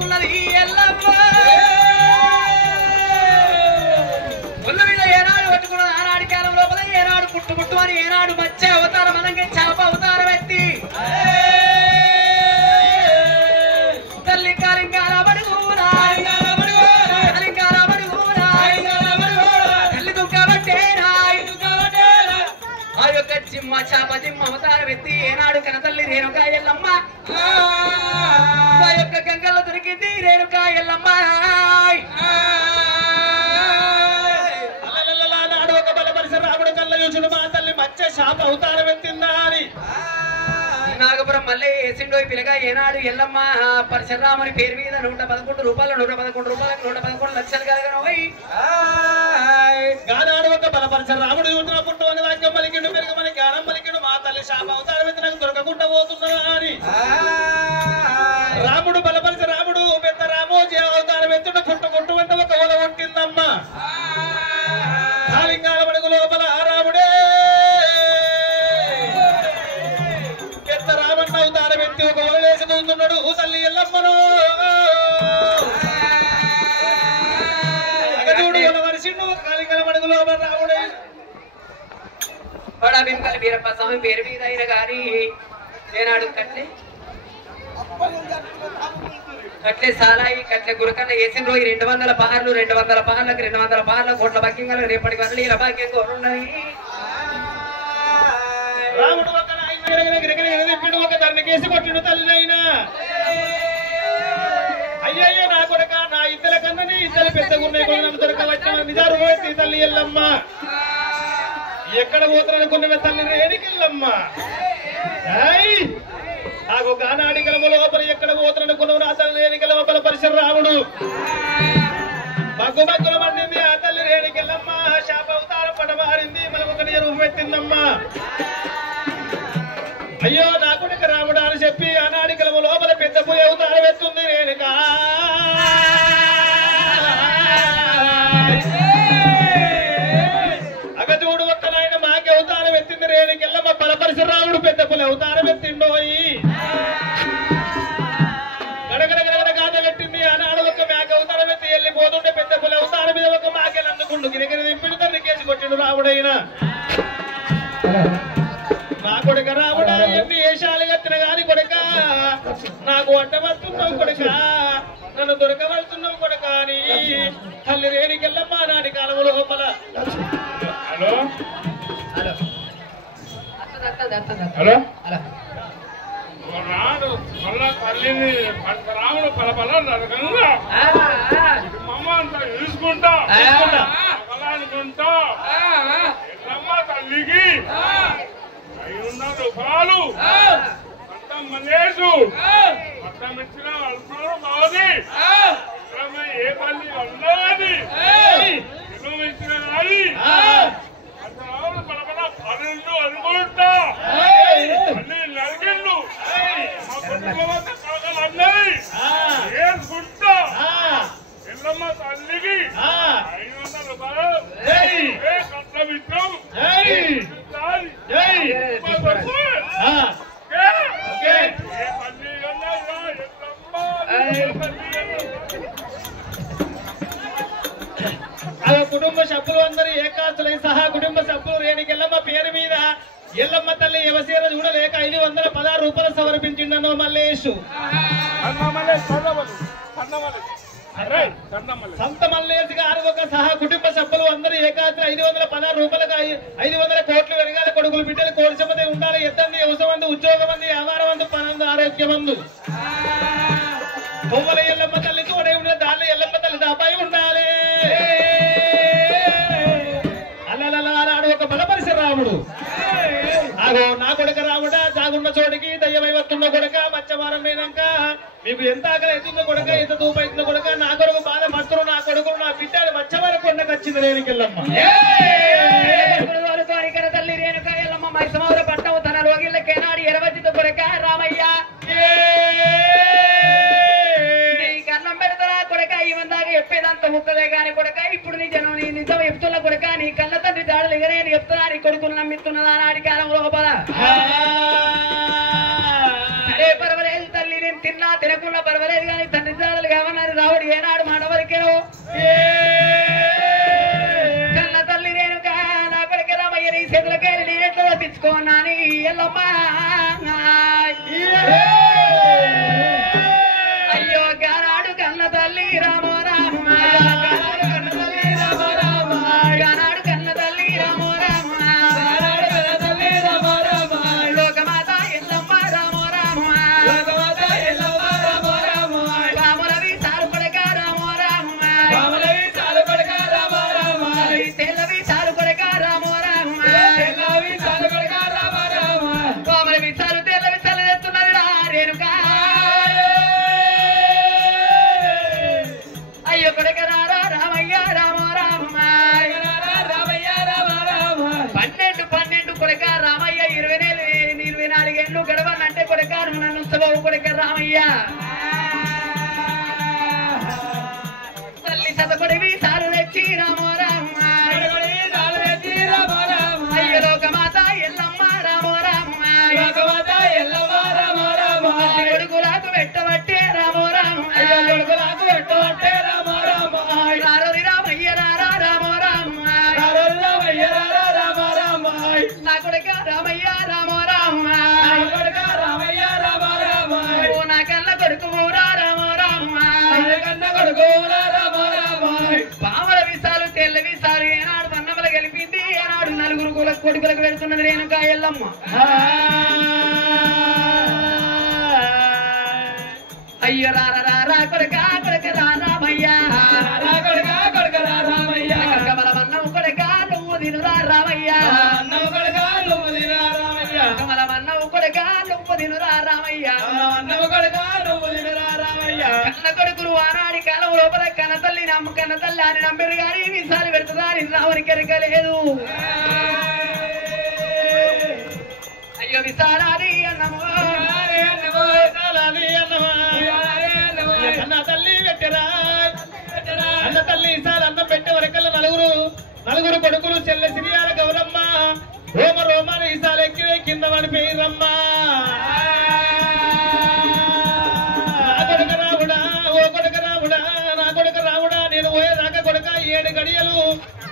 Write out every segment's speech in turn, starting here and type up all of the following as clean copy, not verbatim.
పట్టుకున్నది ఎల్లమ్మ ఒళ్ళు మీద ఏనాడు పట్టుకున్నది ఆనాడి కాలం లోపల ఏనాడు పుట్టు పుట్టు అని ఏనాడు మచ్చ అవతారం అనంగా చేప అవతారం ఎత్తి తల్లి కాలింగాల పడుకురా కాలింగాల పడుకురా తల్లి దుఃఖబట్టేరా ఆ యొక్క జిమ్మ చేప జిమ్మ అవతారం ఎత్తి ఏనాడు కనతల్లి రేణుకా ఎల్లమ్మ ఆ యొక్క గంగల్లో దొరికింది రేణుకా ఎల్లమ్మ నాడు ఒక బలపరిస రాముడు కళ్ళ చూసుడు మా తల్లి మచ్చ శాప అవతారం ఎత్తిందా అని నాగపురం మళ్ళీ వేసిండో పిల్లగా ఏనాడు ఎల్లమ్మ పరశురాముని పేరు మీద 111 రూపాయలు 111 రూపాయలకు 111 లక్షలు కలగనోయ్ గానాడు ఒక బలపరిస రాముడు చూసిన పుట్టు అని వాక్యం పలికిండు పెరుగు మన జ్ఞానం పలికిండు మా తల్లి శాప అవతారం ఎత్తి నాకు దొరకకుండా పోతున్నా అని రాముడు బలపరిస రాముడు పెద్ద రామోజీ అవతారం ఎత్తుడు పుట్టు పుట్టు వెంట ఒక ఓల ఉంటుందమ్మ కాలింగాల పడుగు లోపల రాముడే పెద్ద రామన్న అవతారం ఎత్తి ఒక ఓలేసి దూతున్నాడు తల్లి ఎల్లమ్మను చూడు వరిసిండు కాలింగాల పడుగు లోపల రాముడే బడా బింకల్ వీరప్ప స్వామి పేరు మీద అయిన గాని ఏనాడు కట్లే సాలాయి కట్లే గురకన్న వేసిన రోజు 200 పార్లు 200 పార్లకు 200 పార్ల కోట్ల భాగ్యంగా రేపటి వరలు ఇలా భాగ్యం కోరున్నాయి రాముడు ఒక నాయన ఒక దాన్ని కేసి కొట్టిన తల్లినైనా అయ్యయ్యో నా కొడుక నా ఇద్దల కన్నా నీ ఇద్దరు పెద్దగా ఉన్నాయి కొన్ని దొరకవచ్చిన నిజారు పోయి తల్లి ఎల్లమ్మ ఎక్కడ పోతారనుకున్నవే తల్లి రేణికెళ్ళమ్మ నాకు గానాడి కలమ లోపల ఎక్కడ పోతారనుకున్నావు నా తల్లి రేణికెళ్ళమ్మ బల పరిసర రాముడు బగ్గు బగ్గుల మండింది ఆ తల్లి రేణికెళ్ళమ్మ శాప అవతారం పడమారింది మనం ఒక రూపం ఎత్తిందమ్మా అయ్యో నా కొడుక రాముడు అని చెప్పి ఆనాడి కలమ లోపల పెద్ద పోయి అవతారం ఎత్తుంది రేణుక అగజూడు ఒక్క నాయన మాకే అవతారం ఎత్తింది రేణుకెళ్ళమ్మ బలపరిసర రాముడు పెద్ద పులి అవతారం ఎత్తిండోయి గడగడగడ గాథ కట్టింది ఆనాడు ఒక మేక అవతారం ఎత్తి వెళ్ళిపోతుంటే పెద్ద పులి అవతారం మీద ఒక మాకెళ్ళి అందుకుండు గిరిగిరి దింపిడు తండ్రి కేసి కొట్టిండు రాముడైనా నా కొడుక రాముడా ఎన్ని వేషాలు కట్టిన గాని కొడుక నాకు అడ్డమడుతున్నావు కొడుక నన్ను దొరకబడుతున్నావు కొడుక అని తల్లి రేణికెళ్ళమ్మ నాటి కాలం లోపల హలో హలో నాడు మళ్ళా తల్లిని రాముడు పలపల నరకంగా మమ్మ అంతా చూసుకుంటా అనుకుంటా ఎల్లమ్మ తల్లికి 500 రూపాయలు పట్టం మలేసు పట్టం ఇచ్చిన అల్పాలు బాగుంది ఏ తల్లి అన్నది ఇల్లు ఇచ్చిన కానీ రాముడు పలపల 12 అనుకుంటా అన్ని నరికిళ్ళు మా కుటుంబం అంతా కలకలు అన్నది ఏసుకుంటా ఎల్లమ్మ తల్లికి 500 రూపాయలు కట్టమిత్రం కుటుంబ సభ్యులు అందరూ ఏకాస్తులై సహా కుటుంబ సభ్యులు రేణికెళ్ళమ్మ పేరు మీద ఎల్లమ్మ తల్లి ఎవసీర చూడలేక 516 రూపాయలు సమర్పించిండను మల్లేషు సంత మల్లేష్ గారు ఒక సహా కుటుంబ సభ్యులు అందరూ ఏకాత్రి 516 రూపాయలకు 500 కోట్లు వెరగాలి కొడుకులు బిడ్డలు కోర్చమదే ఉండాలి ఎద్దంది వ్యవసాయమందు ఉద్యోగమంది వ్యాపారమందు పనందు ఆరోగ్యమందు బొమ్మల ఎల్లమ్మ తల్లి తోడే ఉండే దానిలో ఎల్లమ్మ తల్లి దాపాయి ఉండాలి అల్లలాడు ఒక బలపరిస రాముడు అగో నా కొడుక రాముడా జాగున్న చోటికి దయ్యమై వస్తున్న కొడుక మచ్చవారం పోయినాక మీకు ఎంత ఆకలి అవుతుందో కొడుక ఎంత దూపు అవుతుందో కొడుక నా కొడుకు బాధ పడుతున్నారు నా కొడుకులు నా బిడ్డలు మచ్చవారం కొండకు వచ్చింది రేణుకెళ్ళమ్మ తల్లి రేణుకా ఎల్లమ్మ మైసమౌర పట్టణం తన రోగిళ్ళకేనాడు ఎరవచ్చితో కొడుక రామయ్య కన్నం పెడతారా కొడుక ఈ మందాగా చెప్పేదంత ముక్కదే గాని కొడుక ఇప్పుడు నీ జనం నీ నిజం చెప్తున్నా కొడుక నీ కన్న తండ్రి దాడులు ఎగరేని చెప్తున్నా నీ కొడుకులు నమ్మిస్తున్నదా నాడి కాలం లోపల సరే పర్వాలేదు తల్లి నేను తిన్నా తినకుండా పర్వాలేదు కానీ తండ్రి దాడులు ఎల్లమ్మ అయ్యో గానాడు కన్న తల్లి రామో రామ గానాడు కన్న తల్లి రామో రామ లోకమాత ఎల్లమ్మ రామో రామ రాములవి సారు కొడక రామో రామ తెల్లవి సారు కొడక రామో రామ కోమలవి సారు తెల్లవి సలెత్తున్నది రా రేణుకా అయ్యో కొడక రారా రామయ్య రామో రామ 12 కొడక రామయ్య 24 ఏళ్ళు గడవాలంటే కొడక నువ్వు నన్ను ఉత్సవం కొడక రామయ్య తల్లి సతకొడివి సారు తెచ్చి రామో రామ అయ్యో లోకమాత ఎల్లమ్మ రామో రామ కొడుకులకు పెట్టబట్టే రామో రామ రారోరి రామయ్య రారా రామో రామ నా కొడుక రామయ్య రామో రామ ఓ నా కన్న కొడుకు ఊరా రామో రామ పాముల విసాలు తెల్ల విసాలు ఏనాడు వన్నముల గెలిపింది ఏనాడు 4 కొడుకులకు పెడుతున్నది రేణుకా ఎల్లమ్మ అయ్యో రారా కొడుక రా రామయ్య కమలమన్నము కొడుక నువ్వు తినురా రామయ్య కమలమన్నము కొడుక నువ్వు తినురా రామయ్య కన్న కొడుకులు ఆనాడి కాలం లోపల కన్న తల్లి నమ్ము కన్న తల్లి అని నమ్మిరు గాని విసాలు పెడుతుందా అని రావనికి ఎరగలేదు అయ్యో విసారాది అన్నము అన్న తల్లి పెట్టరా అన్న తల్లి ఈసారి అన్నం పెట్టే వరకల్లా నలుగురు కొడుకులు చెల్లె సిరియాల గౌరమ్మ రోమాన ఈసారి ఎక్కి కింద పడిపోయిరమ్మ నా కొడుక రావుడా ఓ కొడుక రావుడా నా కొడుక రావుడా నేను పోయేదాకా కొడుక 7 గడియలు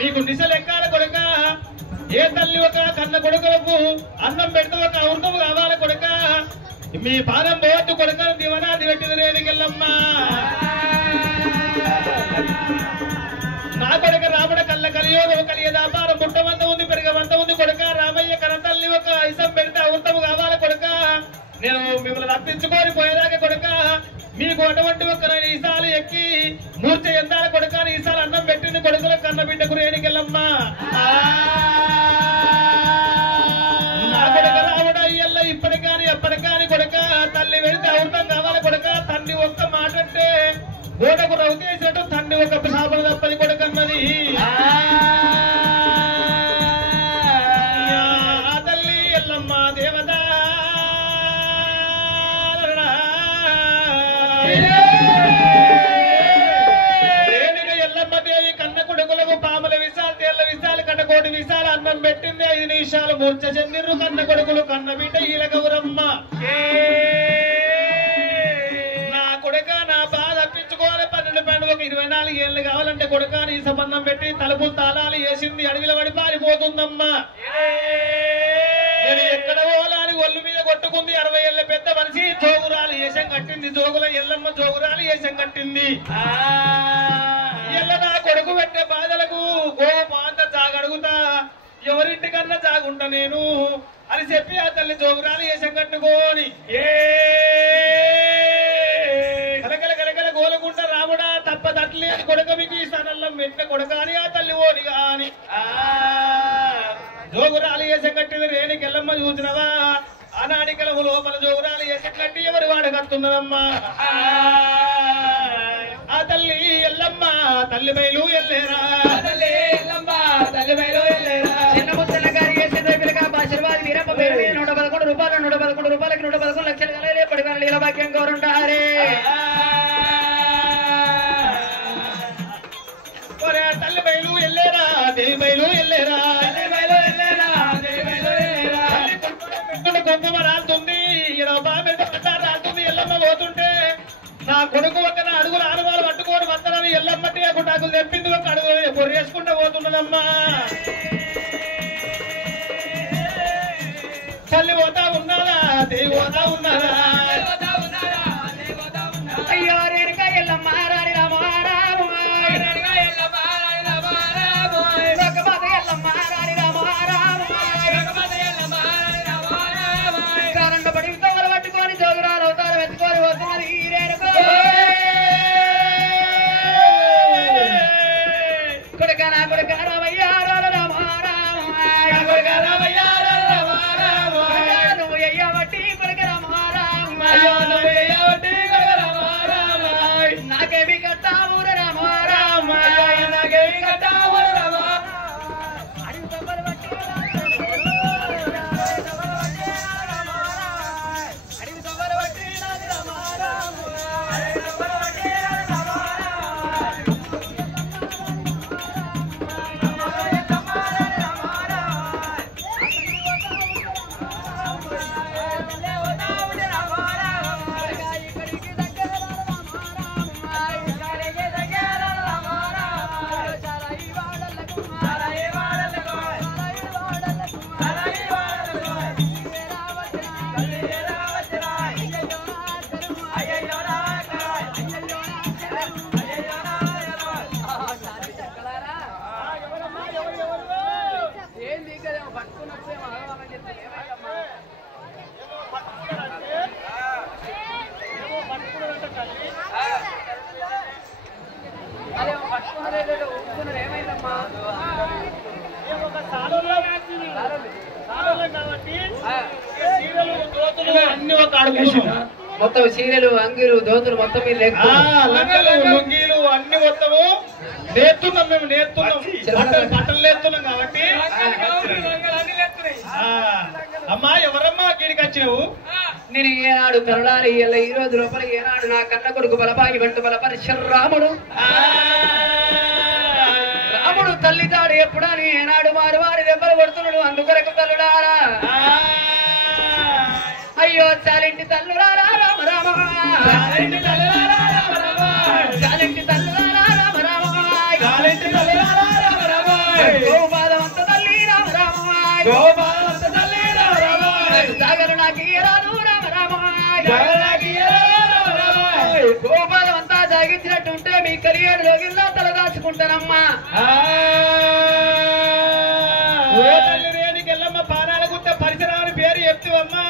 మీకు నిశలెక్కాల కొడుక ఏ తల్లి ఒక కన్న కొడుకులకు అన్నం పెడితే ఒక అమృతం కావాలి కొడుక మీ పాదం పోవద్దు కొడుక దివనాది పెట్టింది రేణుకెళ్ళమ్మా నా కొడుక రాముడ కళ్ళ కలియోగం కలియదాపారం పుట్టమంత ఉంది పెరగమంత ఉంది కొడుక రామయ్య కన్న తల్లి ఒక ఇసం పెడితే అమృతం కావాలి కొడుక నేను మిమ్మల్ని తప్పించుకొని పోయేదాకా కొడుక మీకు అటువంటి ఒక్క ఈసారి ఎక్కి మూర్ఛ ఎందాల కొడుక ఈసారి అన్నం పెట్టింది కొడుకులకు కన్న బిడ్డకు రేణుకెళ్ళమ్మా నా కొడుక రాముడ ఇయ్యల్ల ఇప్పటికాని ఎప్పటికాని కొడుక తల్లి వెళితే అమృతం కావాలి కొడుక తండ్రి ఒక్క మాట అంటే గోడకు రౌతేసినట్టు తండ్రి ఒక శాపం తప్పది కొడుకన్నది ఆ తల్లి ఎల్లమ్మ దేవత రేణుక ఎల్లమ్మ దేవి కన్న కొడుకులకు పాముల విశాలు తేళ్ల విశాలు కన్నకోటి విశాలు అన్నం పెట్టింది 5 నిమిషాలు మూర్ఛ చెందిర్రు కన్న కొడుకులు కన్న బిడ్డ ఈల గౌరమ్మ నా కొడుక నా బాధ తప్పించుకోవాలి 12 ఒక 24 ఏళ్ళు కావాలంటే కొడుక నీ సంబంధం పెట్టి తలుపులు తాళాలు వేసింది అడవిలో పడి పారిపోతుందమ్మా నేను ఎక్కడ పోలాని ఒళ్ళు మీద కొట్టుకుంది 60 ఏళ్ళ పెద్ద మనిషి జోగురాలు వేషం కట్టింది జోగుల ఎల్లమ్మ జోగురాలు వేషం కట్టింది ఎల్ల నా కొడుకు పెట్టే బాధలకు గోపాంత జాగడుగుతా ఎవరింటికన్నా జాగుంటా నేను అని చెప్పి ఆ తల్లి జోగురాలు వేషం కట్టుకోని కలకల గోలగుంట రాముడా తప్పదట్లే కొడుక మీకు ఈ స్థానంలో మెట్ల కొడుక అని ఆ తల్లి ఓడి గాని జోగురాలు వేషం కట్టింది రేణుకెళ్ళమ్మ చూసినవా ఆనాడికలము లోపల జోగురాలు వేషం కట్టి ఎవరు వాడు కడుతున్నదమ్మా ఆ తల్లి ఎల్లమ్మ తల్లి బయలు ఎల్లేరా చిన్న ముచ్చల గారి చేసే దగ్గరగా ఆశీర్వాద వీరప్ప పేరు 111 రూపాయలు 111 రూపాయలకి 111 లక్షలు కలలే పడివారు నీల భాగ్యం కోరుంటారే తల్లి బయలు ఎల్లేరా దేవి బయలు ఎల్లేరా కుంకుమ రాలుతుంది రాలుతుంది ఎల్లమ్మ పోతుంటే నా కొడుకు ఒక అడుగులు ఆనవాళ్ళు పట్టుకొని వస్తానని ఎల్లమ్మటి నాకు తెప్పింది ఒక అడుగు పొర్రేసుకుంటూ పోతున్నదమ్మా తల్లి పోతా దేవత ఉన్నదా అయ్యో రేణుకా ఎల్లమ్మ రాణి రామ రామ లోకమాత ఎల్లమ్మ రాణి రామ రామ కారండ పడి తోలు పట్టుకొని జోగురాలు అవుతారు వెతుకొని వస్తున్నది ఈ రేణుకో కొడుక నా కొడుక రామయ్య రామ రామ కొడుక రామయ్య రామ రామ నువ్వు అయ్యవట్టి కొడుక రామ రామ నువ్వు అయ్యవట్టి కొడుక రామ రామ నాకేమి కట్టావు రామ రామ నాకేమి కట్టావు రామ మొత్తం చీరలు అంగిలు దోతులు మొత్తం లుంగీలు అన్ని మొత్తము నేర్తున్నాం మేము నేర్తున్నాం బట్టలు నేర్తున్నాం కాబట్టి అమ్మా ఎవరమ్మా గిడికి వచ్చినావు నేను ఏనాడు తరుణాలు ఈ రోజు లోపల ఏనాడు నా కన్న కొడుకు బలపాగి వెంట బలపరిశ రాముడు రాముడు తల్లి తాడు ఎప్పుడని ఏనాడు వారి వారి దెబ్బలు కొడుతున్నాడు అందుకొరకు తల్లుడారా అయ్యో చాలింటి తల్లుడారా రామ రామ చాలింటి తల్లుడారా రామ రామ చాలింటి తల్లుడారా రామ రామ చాలింటి తల్లుడారా రామ రామ గోపాదవంత తల్లి రామ రామ గోపాదవంత తల్లి రామ రామ సాగరు నాకు ఇయ్యరాదు రామ రామ సాగరు నాకు ఇయ్యరాదు రామ రామ గోపాదవంతా జాగించినట్టుంటే మీ కలియేడు లోగిల్లా తల దాచుకుంటానమ్మా రేణికెళ్ళమ్మ పానాల గుత్త పరిసరాన్ని పేరు చెప్తావమ్మా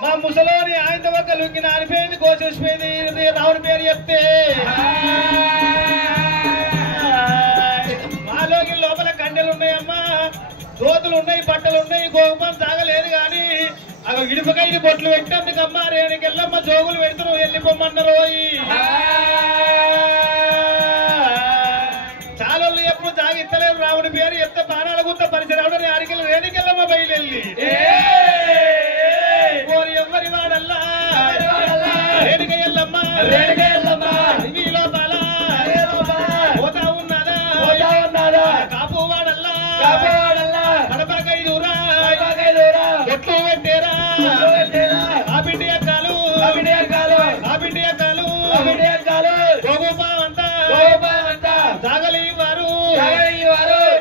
మా ముసలోని ఆయన ఒక్క లుంగి నానిపోయింది కోసేసిపోయింది రావుని పేరు చెప్తే మాలోకి లోపల కండెలు ఉన్నాయమ్మా దోతులు ఉన్నాయి బట్టలు ఉన్నాయి గోపం తాగలేదు గాని అవి ఇడుపకైది బొట్లు పెట్టేందుకమ్మా రేణికెళ్ళమ్మ జోగులు పెడుతున్నావు వెళ్ళిపోమన్నారు చాలా ఎప్పుడు తాగిస్తలేరు రావుని పేరు చెప్తే బాణాల గుత్త పరిసరావుని ఆడికెళ్ళి రేణికెళ్ళమ్మ బయలుదేరి ఎవరి వాడల్లా రేణికెళ్ళమ్మ ఈ లోపల పోతా ఉన్నదా కాపు వాడల్లా కడపకైదురా ఎట్లు పెట్టేరా ఆ బిడ్డి ఎక్కాలు గోపావంతా సాగలివారు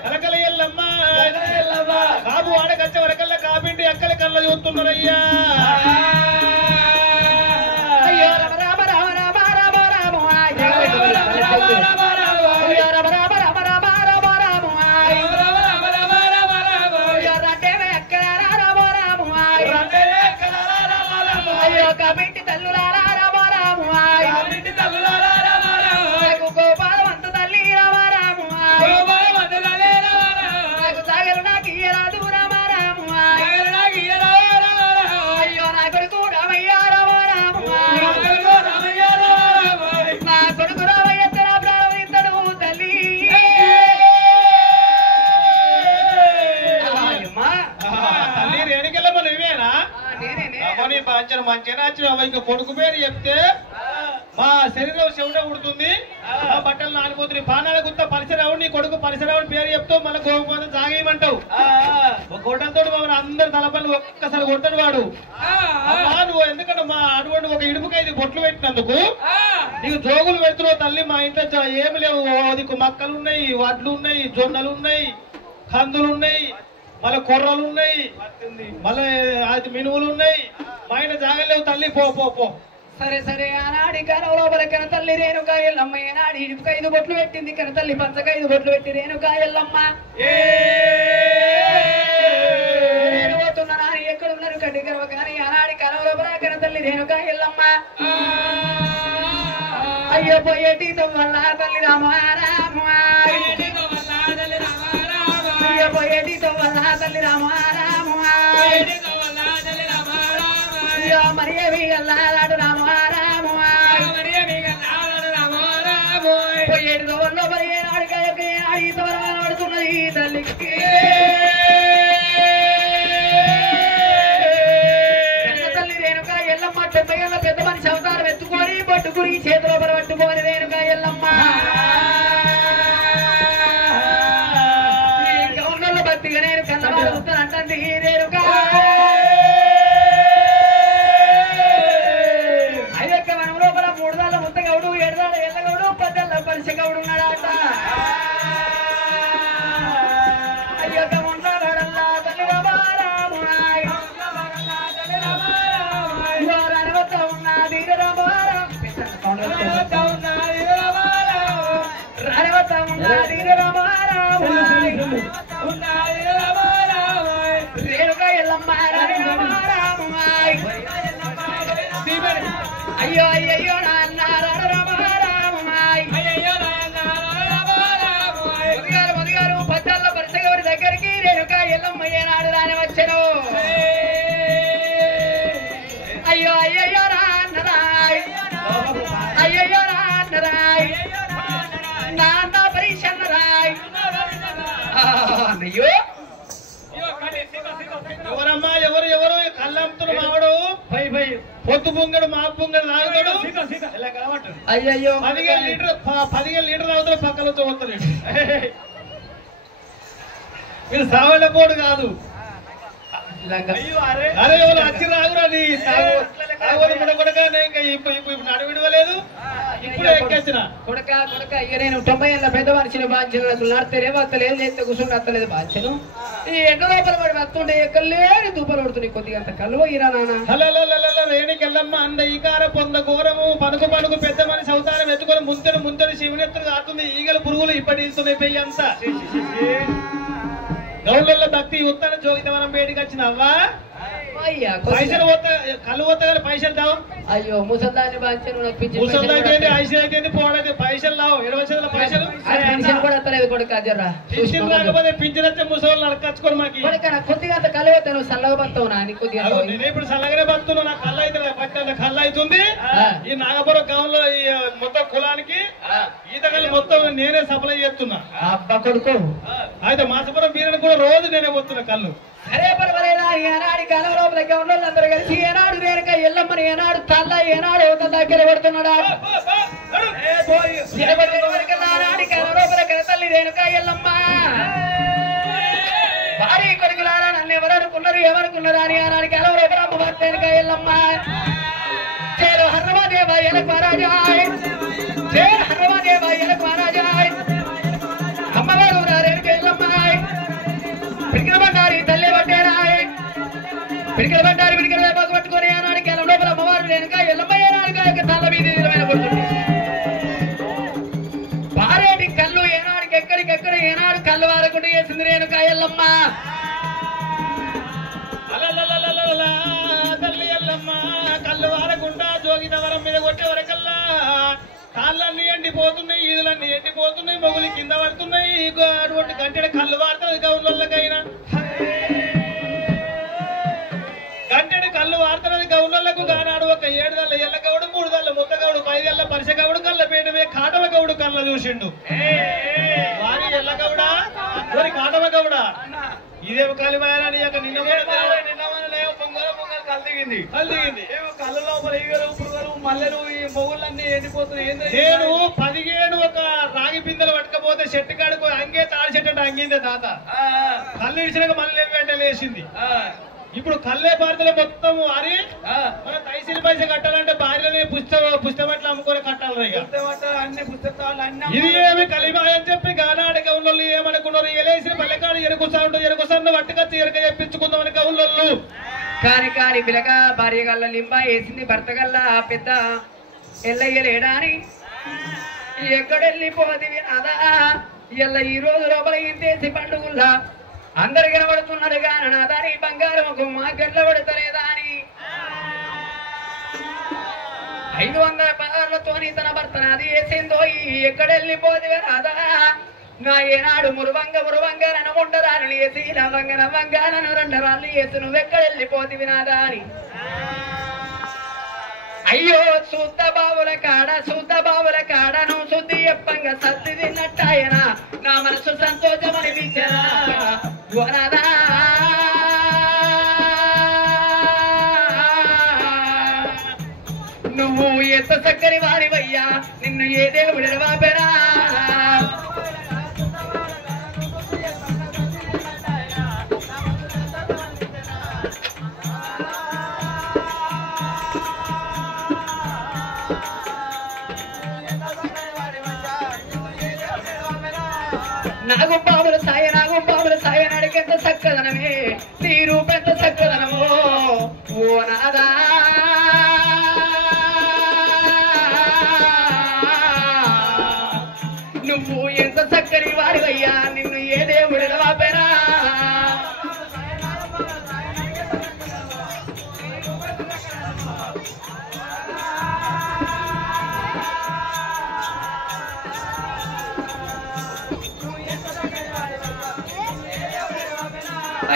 కలకల ఎల్లమ్మ కాపు వాడకచ్చ వరకల్లా కాబిండి ఎక్కల కళ్ళ చూస్తున్నారయ్యా అయ్యో రామ రామ రామ రామ రామ రామ అయ్యో రామ రామ రామ రామ రామ రామ అయ్యో రండేవే ఎక్కడ రామ రామ అయ్యో కబింటి తల్లులారా రామ రామ నాకు గోపాలవంత తల్లి రామ రామ నాకు సాగరు నాకు ఇయ్యరాదు రామ రామ అయ్యో నా కొడుకు రామయ్య రామ రామ నా కొడుకు రామయ్య తన ప్రాణం ఇద్దడు తల్లి తల్లి రేణికెళ్ళమ్మ నువ్వేనా నేనే అమ్మని బాంచన మంచిగా వచ్చిన ఇంకా కొడుకు పేరు చెప్తే మా శరీరం చెవుట ఉడుతుంది మా బట్టలు నానిపోతున్నాయి పానాల గుత్త పరిసరావు నీ కొడుకు పరిసరావుని పేరు చెప్తావు మన గోపం జాగేయమంటావు ఒక గొడ్డలతో మమ్మల్ని అందరు తలపల్లి ఒక్కసారి కొట్టడు వాడు నువ్వు ఎందుకంటే మా అటువంటి ఒక ఇడుపుకైది బొట్లు పెట్టినందుకు నీకు జోగులు పెడుతున్నావు తల్లి మా ఇంట్లో ఏమి లేవు అది మొక్కలు ఉన్నాయి వడ్లు ఉన్నాయి జొన్నలు ఉన్నాయి కందులు ఉన్నాయి మళ్ళీ కొర్రలు ఉన్నాయి, మళ్ళీ అది మినువులు ఉన్నాయి. మా ఆయన జాగలేవు తల్లి, పో పో పో. సరే సరే ఆనాడి కనవ లోపల కన తల్లి రేణుక ఎల్లమ్మ ఏనాడు ఇటుక 5 బొట్లు పెట్టింది, కన తల్లి పంచక 5 బొట్లు పెట్టి రేణుక ఎల్లమ్మ నేను పోతున్నా నాని ఎక్కడున్నారు కడ్డి గర్వ కానీ ఆనాడి కనవ లోపల కన తల్లి రేణుక ఎల్లమ్మ అయ్యో పోయేటి వల్ల తల్లి రామారామ అయ్యో పోయేటి వల్ల తల్లి రామారామ మరియవి అల్లాడు రామారామ పోయేటి దోవల్లో మరి ఏనాడు ఆడుతున్నది తల్లికి తల్లి రేణుక ఎల్లమ్మ 90 ఏళ్ళ పెద్ద మనిషి అవతారం ఎత్తుకొని పట్టుకుని చేతిలో పట్టుకొని రేణుక ఎల్లమ్మ గౌన్లో భక్తిగా నేను కన్నవాడు వస్తానంటుంది రేణుక ముత్తగౌడు 7 దాళ్ళ ఎల్లగౌడు 10 ఏళ్ళ పరిచగౌడు ఉన్నాడట అయ్యొక్క ఉండగడల్లా తల్లి రామారామాయ్ రనవత ఉన్నది రనవత ఉన్నది రేణుక ఎల్లమ్మ రామారామాయ్ అయ్యో అయ్యో నాన్న మదిగారు 10 ఏళ్ళ పరిచగౌడి దగ్గరికి రేణుక ఎల్లమ్మ ఏనాడు రాని వచ్చాను అయ్యో అయ్యో రాన్నరాయ్ అయ్యో రాన్నరాయ్ నాన్న పరిశన్నరాయ్ అయ్యో ఎవరమ్మా ఎవరు ఎవరు కళ్ళంతులు మావాడు పొద్దు పొంగడు మా పొంగడు తాగుతాడు అయ్యయ్యో 15 లీటర్ తాగుతాడు పక్కన చూస్తాడు. మీరు సావళ్ళ పోడు కాదు. అరే ఎవరు వచ్చి రాగురాది కొడక ఇప్పుడు నడు విడవలేదు, ఇప్పుడు ఎక్కేసిన కొడక కొడక ఇక నేను 90 ఏళ్ళ పెద్ద మనిషిని బాధ్యను అసలు నడతలేవు అత్తలేదు లేస్తే కూర్చుంటే అత్తలేదు బాధ్యను ఈ ఎండ లోపల పడి వస్తుంటే ఎక్కలేని దూపలు పడుతుంది కొద్దిగా అంత కలువ ఇరా నాన్న రేణికెళ్ళమ్మ అంద ఈకార పొంద ఘోరము పనుకు పనుకు పెద్ద మనిషి అవతారం ఎత్తుకొని ముంతడు శివునెత్తులు కాస్తుంది ఈగలు పురుగులు ఇప్పటిస్తున్నాయి పెయ్యి అంతా. గౌళ్ళ భక్తి ఉత్తర జోగితవనం బయటికి వచ్చినవ్వా పైసలు కళ్ళు పోతా పైసలు తావు. అయ్యో ముసల్దాన్ని బాధ్యను ముసల్దాన్ని ఐసీ అయితే పోవడైతే పైసలు రావు 20 పైసలు కూడా అత్తలేదు కొడుక జర్రా పింఛన్ రాకపోతే పింఛన్ వచ్చే ముసలి నడకచ్చుకోరు మాకు కొద్దిగా అంత కలువతా నువ్వు చల్లగా బతావు నా కొద్దిగా నేను ఇప్పుడు చల్లగానే బతున్నా నాకు కళ్ళు అయితే కళ్ళు అవుతుంది. ఈ నాగపురం గ్రామంలో ఈ మొత్తం కులానికి ఈతకల్లి మొత్తం నేనే సప్లై చేస్తున్నా. అబ్బా కొడుకు అయితే మాసపురం బీరని కూడా రోజు నేనే పోతున్నా కళ్ళు. సరే పర్వాలేదా ఏనాడు కాలం లోపలికి ఉన్నోళ్ళందరూ కలిసి ఏనాడు రేణుక ఎల్లమ్మని ఏనాడు తల్ల ఏనాడు ఒక దగ్గర పెడుతున్నాడా నానాడి కాలం లోపల కనతల్లి రేణుక ఎల్లమ్మ భారీ కొడుకులారా నన్ను ఎవరనుకున్నారు ఎవరుకున్నారు అని ఆనాడి కాలం లోపల అమ్మవారి రేణుక ఎల్లమ్మ చేరు హర్రవాదేవ ఎలకు మహారాజాయ్ చేరు హర్రవాదేవ ఎలకు మహారాజాయ్ అమ్మవారు రేణుక ఎల్లమ్మాయ్ పిడికిల బండారి తల్లి పట్టారాయ్ పిడికిల బండారి పిడికిల వేపాకు పట్టుకొని ఆనాడు కాలం లోపల అమ్మవారు రేణుక ఎల్లమ్మ ఏనాడుగా తల్ల వీధి పడుతుంది పారేటి కళ్ళు ఏనాడికి ఎక్కడికెక్కడ ఏనాడు కళ్ళు వారకుండా చేసింది రేణుక ఎల్లమ్మ తల్లి ఎల్లమ్మ కళ్ళు వారకుండా జోగితవరం మీద కొట్టే వరకల్లా కాళ్ళన్నీ ఎండిపోతున్నాయి, ఈదులన్నీ ఎండిపోతున్నాయి, మొగులు కింద పడుతున్నాయి. అటువంటి గంటెడ కళ్ళు వాడుతుంది గౌన్లకైనా గంటెడు కళ్ళు వాడుతున్నది గౌన్లకు కానాడు. ఒక 7 దళ్ళ ఎల్లగౌడు 3 దళ్ళ ముత్తగౌడు 5 ఏళ్ళ పరిసగౌడు కళ్ళ పేటమే కాటవ గౌడు కళ్ళ చూసిండు. వారి ఎల్లగౌడా వారి కాటవ గౌడా ఇదేమో కలిమాయని నిన్న కళ్ళ లోపల ఈగలు పురుగులు మల్లెలు ఈ మొగుళ్ళన్నీ ఎండిపోతున్నాయి. నేను 17 ఒక రాగి బిందెలు పట్టుకపోతే చెట్టు కాడుకో అంగే తాడి చెట్టు అంటే అంగిందే తాత కళ్ళు ఇచ్చినాక మళ్ళీ వెంట లేచింది. ఇప్పుడు కళ్ళే భారతలో మొత్తం వారి మన తైసీల పైసలు కట్టాలంటే భార్యనే పుస్తకట్లు అమ్ముకొని కట్టాలి. అన్ని పుస్తకాలు అన్ని ఇది ఏమి కలిమాయని చెప్పి గానాడక ఉన్న ఏమనుకున్నారు ఎలేసిన పల్లెకాడ కానీ ఎరుకు సన్ను వట్టుకొచ్చి ఎరక చెప్పించుకుందామని కవులొల్లు. కాని పిలక భార్య గల్ల లింబ వేసింది భర్త గల్ల పెద్ద ఎల్లయ్యలేడాని ఎక్కడెళ్ళిపోతివి నాదా ఎల్ల ఈ రోజు లోపల ఇంతేసి పండుగుల్లా అందరు కనబడుతున్నారు కానీ నాదాని బంగారం మా గడ్ల పడతలేదా అని 500 పదార్లతోని తన భర్త నాది వేసిందో ఎక్కడెళ్ళిపోతివి రాదా నా ఏనాడు మురువంగా నన్ను వేసి నవ్వంగా నన్ను 2 రాళ్ళు వేసి నువ్వెక్కడెళ్ళిపోతివి నాదా అని అయ్యో శుద్ధ బావుల కాడ నువ్వు శుద్ధి చెప్పంగా సత్తి తిన్నట్టాయనా నా మనసు సంతోషం అనిపించరా వరదా నువ్వు ఎంత చక్కని వారివయ్యా నిన్ను ఏ దేవుడు ఎడవాపెరా నాగు బాబుల సాయ నడికెంత చక్కదనమే నీ రూపెంత చక్కదనమో ఓ నాదా నువ్వు ఎంత చక్కని వారివయ్యా నిన్ను ఏ దేవుడు ఎడవాపెరా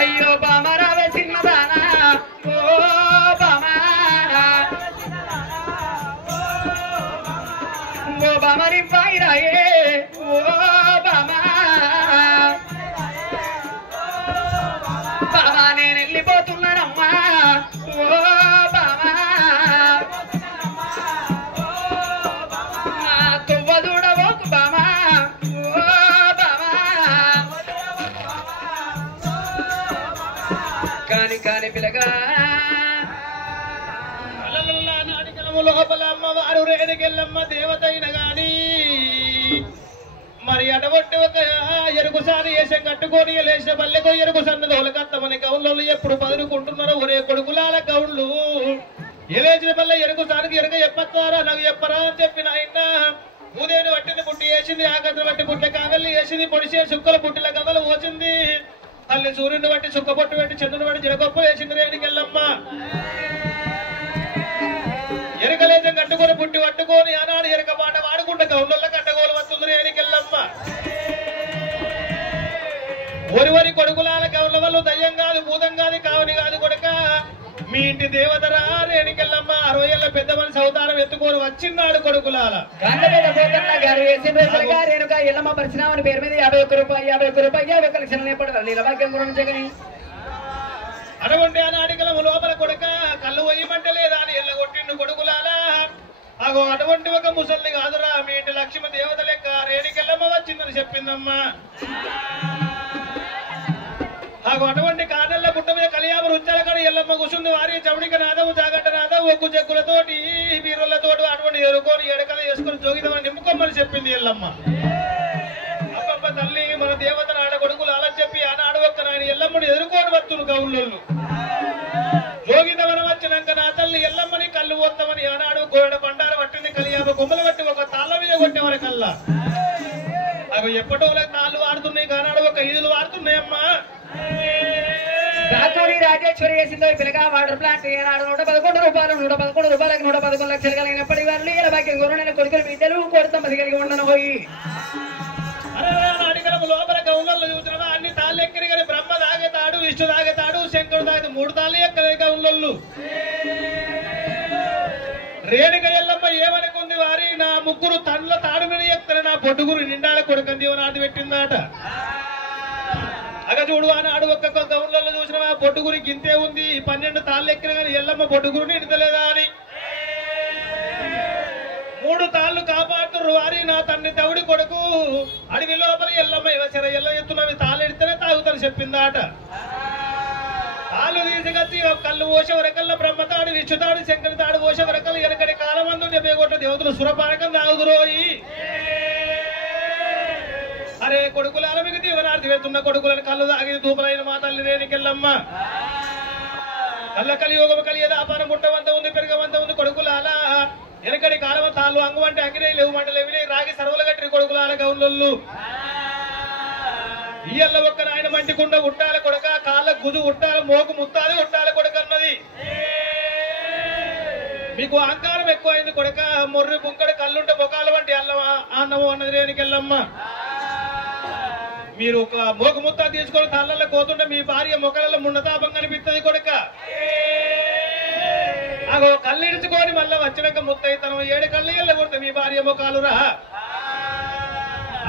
అయ్యో బామరావే చిన్నదానా ఓ బామరి పాయిరాయే ఓ బామా నేను వెళ్ళిపోతున్నానమ్మా ఓ బామా నా తువ్వ చూడబోకు బామా ఓ బామా కాని పిలగా లోపల అమ్మవారు రేణుకెళ్ళమ్మ దేవతైన గాని మరి అటువంటి ఒక ఎరుగు సారి వేసం కట్టుకొని లేచిన పల్లెకు ఎరుగు సన్నది ఒలకత్తమని కౌళ్ళు ఎప్పుడు పదులుకుంటున్నారో ఒరే కొడుకులాల కౌళ్ళు ఎలేచిన పల్లె ఎరుగు సారికి ఎరుగ చెప్పస్తారా నాకు చెప్పరా అని చెప్పిన ఆయన ఉదయం పట్టింది పుట్టి వేసింది ఆకత్ర బట్టి పుట్ల కాగల్ని వేసింది పొడిసే సుక్కల పుట్టిల కథలు పోసింది తల్లి సూర్యుని బట్టి సుక్క పొట్టు పెట్టి చంద్రుని బట్టి జరగొప్ప వేసింది రేణుకెళ్ళమ్మ ఎరకలేజం కట్టుకొని పుట్టి పట్టుకొని ఆనాడు ఎరక పాట వాడుకుంటే కౌళ్ళ కట్టగోలు వస్తుంది రేణుకెళ్ళమ్మ ఒరివరి కొడుకులాల కౌళ్ళ వాళ్ళు దయ్యం కాదు భూతం కాదు కావని కాదు కొడుక మీ ఇంటి దేవతరా రేణుకెళ్ళమ్మ 60 ఏళ్ల పెద్ద మనిషి అవతారం ఎత్తుకొని వచ్చిన్నాడు కొడుకులాల రేణుక ఎల్లమ్మ పరిశ్రమని పేరు మీద 51 రూపాయలు 50 లక్షలు ఎప్పుడు నీలభాగ్యం గురించి అటువంటి ఆనాడికలము లోపల కొడుక కళ్ళు పోయమంటే లేదా అని ఎల్లగొట్టిండు కొడుకులాలా అగో అటువంటి ఒక ముసల్ని కాదురా మీ ఇంటి లక్ష్మి దేవత లెక్క రేణుకెళ్ళమ్మ వచ్చిందని చెప్పిందమ్మా అగో అటువంటి కానెల్ల పుట్ట మీద కలియామ రుచాల కాడ ఎల్లమ్మ కూర్చుంది వారి చౌడిక నాదము జాగట్ట నాదం ఒగ్గు చెక్కులతోటి వీరులతోటి అటువంటి ఎరుకొని ఎడకలు వేసుకొని జోగిదమని నింపుకోమని చెప్పింది ఎల్లమ్మ అబ్బబ్బ తల్లి మన దేవతను ఆడ కొడుకులు అలా చెప్పి ఆనాడు ఒక్క నాయన ఎల్లమ్మని ఎదుర్కొని వస్తును కౌళ్ళు జోగిదమని వచ్చినాక నా తల్లి ఎల్లమ్మని కళ్ళు పోతామని ఆనాడు గోడ బండార పట్టింది కలియామ గుమ్మలు పట్టి ఒక తాళ్ళ మీద కొట్టేవారి కల్లా అవి ఎప్పటో తాళ్ళు వాడుతున్నాయి కానాడు ఒక ఈదులు వాడుతున్నాయమ్మా రాజేశ్వరి వేసిందో పిల్లగా వాటర్ ప్లాంట్ ఏనాడు 111 రూపాయలు 111 రూపాయలకు 111 లక్షలు కలిగినప్పటి వాళ్ళు ఇలా బాకి గురునైన కొడుకులు బిడ్డలు కోరుతమ్మది కలిగి ఉండను పోయి లోపల గౌన్లలో చూసినా అన్ని తాళ్ళు ఎక్కరి కానీ బ్రహ్మ తాగేతాడు విష్ణు తాగేతాడు శంకరుడు తాగేది 3 తాళ్ళు ఎక్కలే గౌన్లలో రేణుక ఎల్లమ్మ ఏమనుకుంది వారి నా ముగ్గురు తన్నుల తాడు మీద ఎక్కని నా పొట్టుగురు నిండాల కొడుకంది నాటి పెట్టిందాట అగ చూడు ఆనాడు ఒక్కొక్క గౌన్లలో చూసిన పొట్టుగురి గింతే ఉంది 12 తాళ్ళు ఎక్కిన కానీ ఎల్లమ్మ పొట్టుగురు నిండలేదా అని 3 తాళ్ళు కాపాడుతున్నారు వారి నా తండ్రి తవుడి కొడుకు అడవి లోపల ఎల్లమ్మ ఇవసర ఎల్ల ఎత్తున్నవి తాళ్ళు ఎడితేనే తాగుతాను చెప్పిందాట తాళ్ళు తీసుకొచ్చి కళ్ళు పోసే వరకల్లా బ్రహ్మతాడు విష్ణుతాడు శంకరి తాడు పోసే వరకల్లా ఎనకటి కాలమందు డెబ్బేగొట్ట దేవతలు సురపానకం తాగుదురోయి అరే కొడుకులాల మీకు దీవనార్థి వెళ్తున్న కొడుకులను కళ్ళు తాగి దూపలైన మా తల్లి రేణికెళ్ళమ్మ కళ్ళ కలియోగం కలియేది ఆపారం పుట్టవంత ఉంది పెరగవంత ఉంది కొడుకులాల వెనకడి కాలం తాళ్ళు అంగు అంటే అగ్గినే లేవు మంటలు ఎవి రాగి సర్వలు కట్టి కొడుకులాల గౌన్లు ఇయ్యల్ల ఒక్క నాయన మంటి కుండ ఉట్టాల కొడక కాళ్ళ గుజు ఉట్టాల మోకు ముత్తాలి ఉట్టాల కొడక అన్నది మీకు అహంకారం ఎక్కువైంది కొడక మొర్రి బుంకడు కళ్ళుంటే బొకాల వంటి అల్లమా అన్నము అన్నది రేణికెళ్ళమ్మ మీరు ఒక మోకు ముత్తా తీసుకొని తల్లల్లో కోతుంటే మీ భార్య మొక్కలలో మున్నతాపం కనిపిస్తుంది కొడక అగో కళ్ళు ఇడుచుకొని మళ్ళా వచ్చినాక ముత్తైతనం 7 కళ్ళు ఎల్ల కొడితే మీ భార్య మొక్కలు రా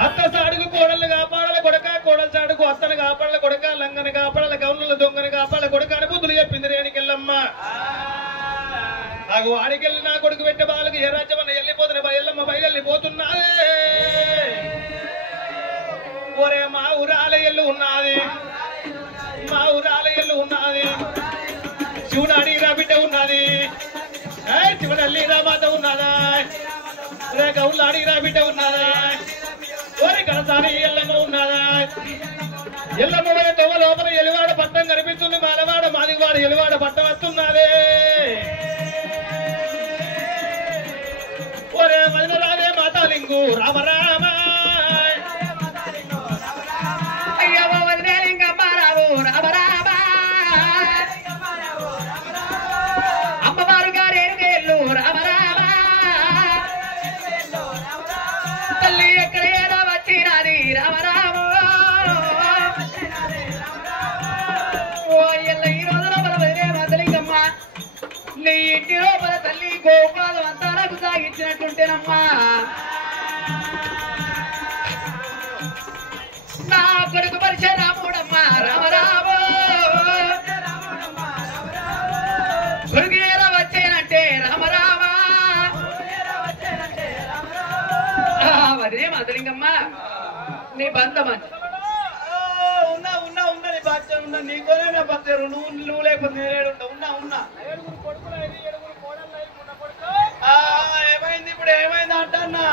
అత్త సాడుకు కోడలు కాపాడాల కొడక కోడల సాడుకు అత్తను కాపాడాల కొడక లంగని కాపాడాల గౌన్ల దొంగని కాపాడాల కొడక అని బుద్ధులు చెప్పింది రేణికెళ్ళమ్మ నాకు ఆడికెళ్ళి నా కొడుకు పెట్టే బాలకు ఏ రాజ్యమన్న వెళ్ళిపోతున్నా బయల్లమ్మ బయలుపోతున్నాదే ఒరే మా ఊరాల ఎల్లు ఉన్నది మా ఊరాల ఎల్లు ఉన్నది శివుడు అడిగిరా బిడ్డ ఉన్నది శివుడు అల్లిరా మాత ఉన్నదా రే గౌళ్ళు అడిగిరా బిడ్డ ఉన్నదా ఓరి కడసారి ఎల్లమ్మ ఉన్నదా ఎల్లమ్మ మన తొమ్మ లోపల ఎలివాడ పట్టం కనిపిస్తుంది మాలవాడ మాదివాడ ఎలివాడ పట్టం వస్తున్నదే ఒరే మదినరాదే మాతాలింగు రామ రామ అమ్మవారు గారేళ్ళు రామ రామ తల్లి ఎక్కడ ఏదో వచ్చినది రామ రామ ఈ రోజున మన వదిలే వదలింగమ్మ నీ ఇంటి లోపల తల్లి గోపాలం అంతా నాకు సాగించినట్టుంటేనమ్మా నా కొడుకు పరిచయ రాముడమ్మ రామ రామ కొడుకేరా వచ్చేనంటే రామ రామ వదిలే మదలింగమ్మ నీ బంధమని ఉన్నా ఉన్నా ఉన్నా నీ బాధ్యత ఉన్నా నీతోనే నా బతారు నువ్వు లేకపోతే నేనేడుంటా ఉన్నా ఉన్నా ఏమైంది ఇప్పుడు ఏమైంది అంటన్నా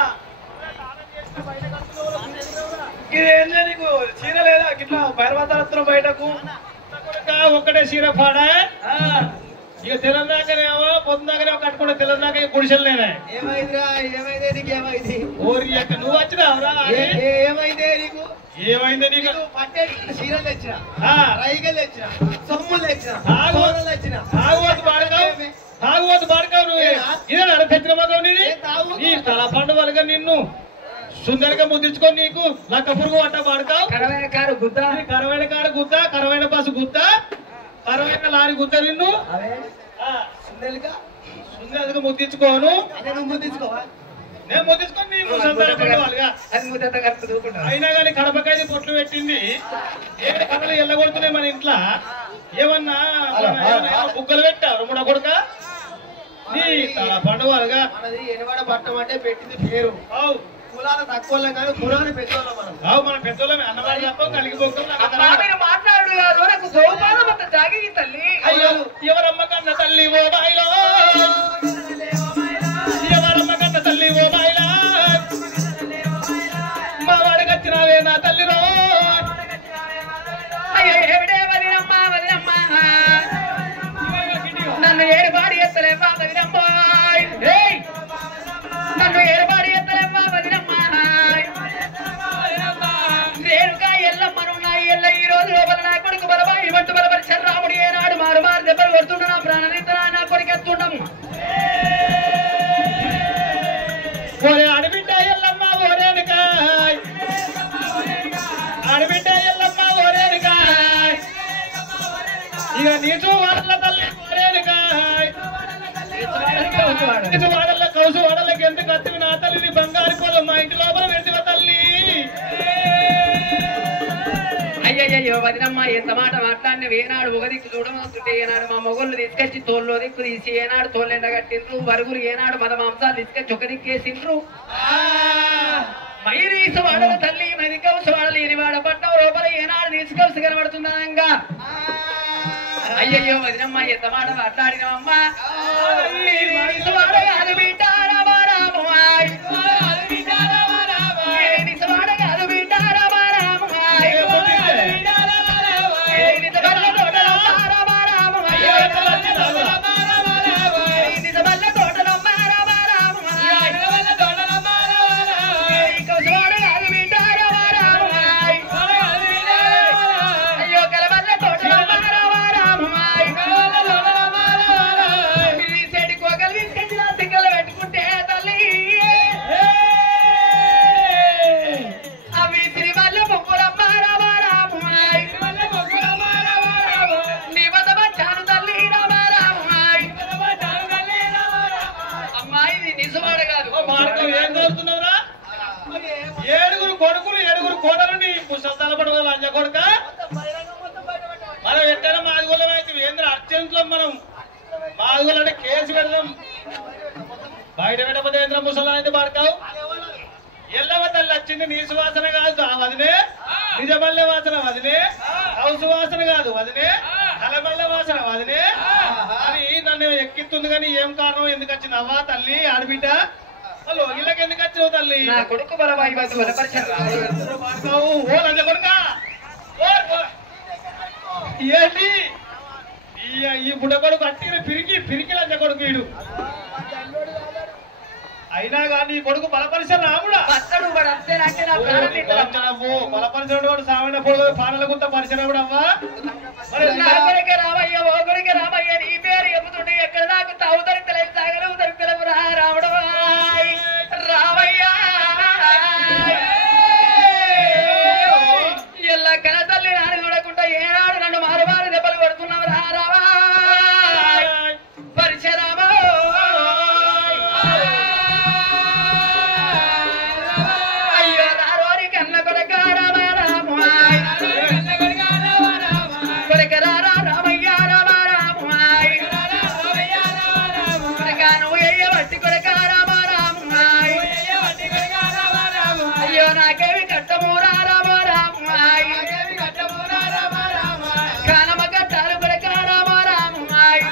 ఇదేం నీకు చీర లేదా ఇట్లా భైరవతారత్నం బయటకు ఒక్కటే చీర పాడా ఇక తెలంగాణేమో పొద్దుదాకానేమో కట్టుకుంటే తెలంగాణ గుడిసెలనేనా ఏమైందిరా ఏమైందే నీకు ఏమైంది ఓరి అక్క నువ్వు వచ్చినావురా ఏమైందే నీకు ఏమైంది నీకు పట్టే చీరలు తెచ్చిన రైగలు తెచ్చిన సొమ్ములు తెచ్చిన తెచ్చిన తాగుబోతు పాడకావు నువ్వు ఇదే తెచ్చిన మాత్రం నీది నీ తల పండుగలుగా నిన్ను సుందరగా ముద్దించుకొని నీకు లక్క పురుగు పట్ట పాడకావు కరవైన కారు గుద్ద కరవైన బస్సు గుద్ద కరవైన లారీ గుద్ద నిన్ను సుందరగా ముద్దించుకోను ముద్దించుకోవా నేను ముద్దించుకొని నీకు అయినా కానీ కడపకాయ పొట్లు పెట్టింది ఏ కథలు ఎల్లగొడుతున్నాయి మన ఇంట్లో ఏమన్నా బుగ్గలు పెట్టారు ముడ కొడుక నీ తల పండుగలుగా ఎనవాడ పట్టం అంటే పెట్టింది పేరు కులాల తక్కువ కానీ కులాన్ని పెద్దోళ్ళం మనం మన పెద్దోళ్ళమే అన్నవాడు తప్ప కలిగిపోతాం మాట్లాడు కాదు నాకు గోపాలం అంత జాగి తల్లి అయ్యో ఎవరమ్మ కన్న తల్లి ఓ బాయిలో ఎవరమ్మ కన్న తల్లి ఓ బాయిలా మా వాడికి వచ్చినావే నా తల్లిలో అయ్యో ఏమిటే వదినమ్మా వదినమ్మా నన్ను ఏడుబాడి ఎత్తలేమ్మా వదినమ్మా నన్ను ఏడుబాడి ఎత్తలేమ్మా వదినమ్మా రేణుగా ఎల్లమ్మను నా ఎల్ల ఈ రోజు లోపల నా కొడుకు బలబాయి వంటు బలపరిచ రాముడు ఏనాడు మారు మారు దెబ్బలు కొడుతుండ నా ప్రాణనిత నా కొడుకు ఎత్తుండము ఒరే అడబిడ్డ ఎల్లమ్మ ఓరేనుకాయ్ అడబిడ్డ ఎల్లమ్మ ఓరేనుకాయ్ ఇక నీచు వాడల తల్లి ఓరేనుకాయ్ నీచు వాడల కౌసు వాడలకి ఎంత కత్తివి నా తల్లిని బంగారు పొలం మా ఇంటి లోపల పెడితివ తల్లి అయ్యయ్యో వదినమ్మ ఎంత మాట మాట్లాడిన ఏనాడు ఒక దిక్కు చూడమొస్తుంటే ఏనాడు మా మొగళ్ళు తీసుకొచ్చి తోల్లో దిక్కు తీసి ఏనాడు తోళ్ళెండ కట్టిండ్రు వరుగురు ఏనాడు మద మాంసాలు తీసుకొచ్చి ఒక దిక్కేసిండ్రు మైరీసు వాడల తల్లి మదికౌసు వాడలు ఎనివాడ పట్టం లోపల ఏనాడు తీసుకౌసు కనబడుతున్నానంగా అయ్యయ్యో వదినమ్మ ఎంత మాట మాట్లాడినమ్మా వాడ కాదు బిడ్డ నీసువాడ కాదు భార్గవ్ ఏం చదువుతున్నావురా? 7 కొడుకులు 7 కోడలు నీ పుస్తకాలు తలపడగల లంజ కొడుక. మనం ఎట్టైనా మాదిగోళం అయితే ఏంద్ర అర్జెంట్లో మనం మాదిగోళ్ళు అంటే కేసు పెడదాం. బయట పెట్టకపోతే ఏంద్ర ముసలా అయితే భార్గవ్. ఎల్లవ తల్లి వచ్చింది నీసు వాసన కాదు వదిలే, నిజమల్లె వాసన వదిలే, హౌసు వాసన కాదు వదిలే, తలమల్లె వాసన వదిలే అని నన్ను ఎక్కిస్తుంది. కానీ ఏం కారణం, ఎందుకు వచ్చింది అవ్వా తల్లి ఆడబిడ్డ? హలో ఇళ్ళకి ఎందుకు వచ్చినావు తల్లి? నా కొడుకు బలవాయి బలపరిచారు ఓ లంజ కొడుక ఏంటి ఈ బుడ్డ కొడుకు అట్టిన పిరికి లంజ కొడుకు వీడు. అయినా కానీ నీ కొడుకు బలపరిచారు రాముడా బలపరిచిన వాడు సామాన్య పొడు పానల గుంత పరిచయం అవ్వా. కొడుకే రామయ్య ఓ కొడుకే రామయ్య నీ పేరు చెబుతుంటే ఎక్కడ నాకు తావు దొరికలేదు సాగరం దొరికలేవు రావడం రామయ్య ఇలా కన తల్లి నాని చూడకుండా ఏనాడు నన్ను మారు దెబ్బలు కొడుతున్నావు రావా పరిచరామా. అయ్యో రారోరి కన్న కొడుక రామ రామాయ్ కొడుక రారా రామయ్య రామ రామాయ్ కొడుక నువ్వు ఎయ్యబట్టి కొడుక రామ రామాయ్ అయ్యో నాకేమి కట్టము రామ రామాయ్ కానమ కట్టాలు కొడుక రామ రామాయ్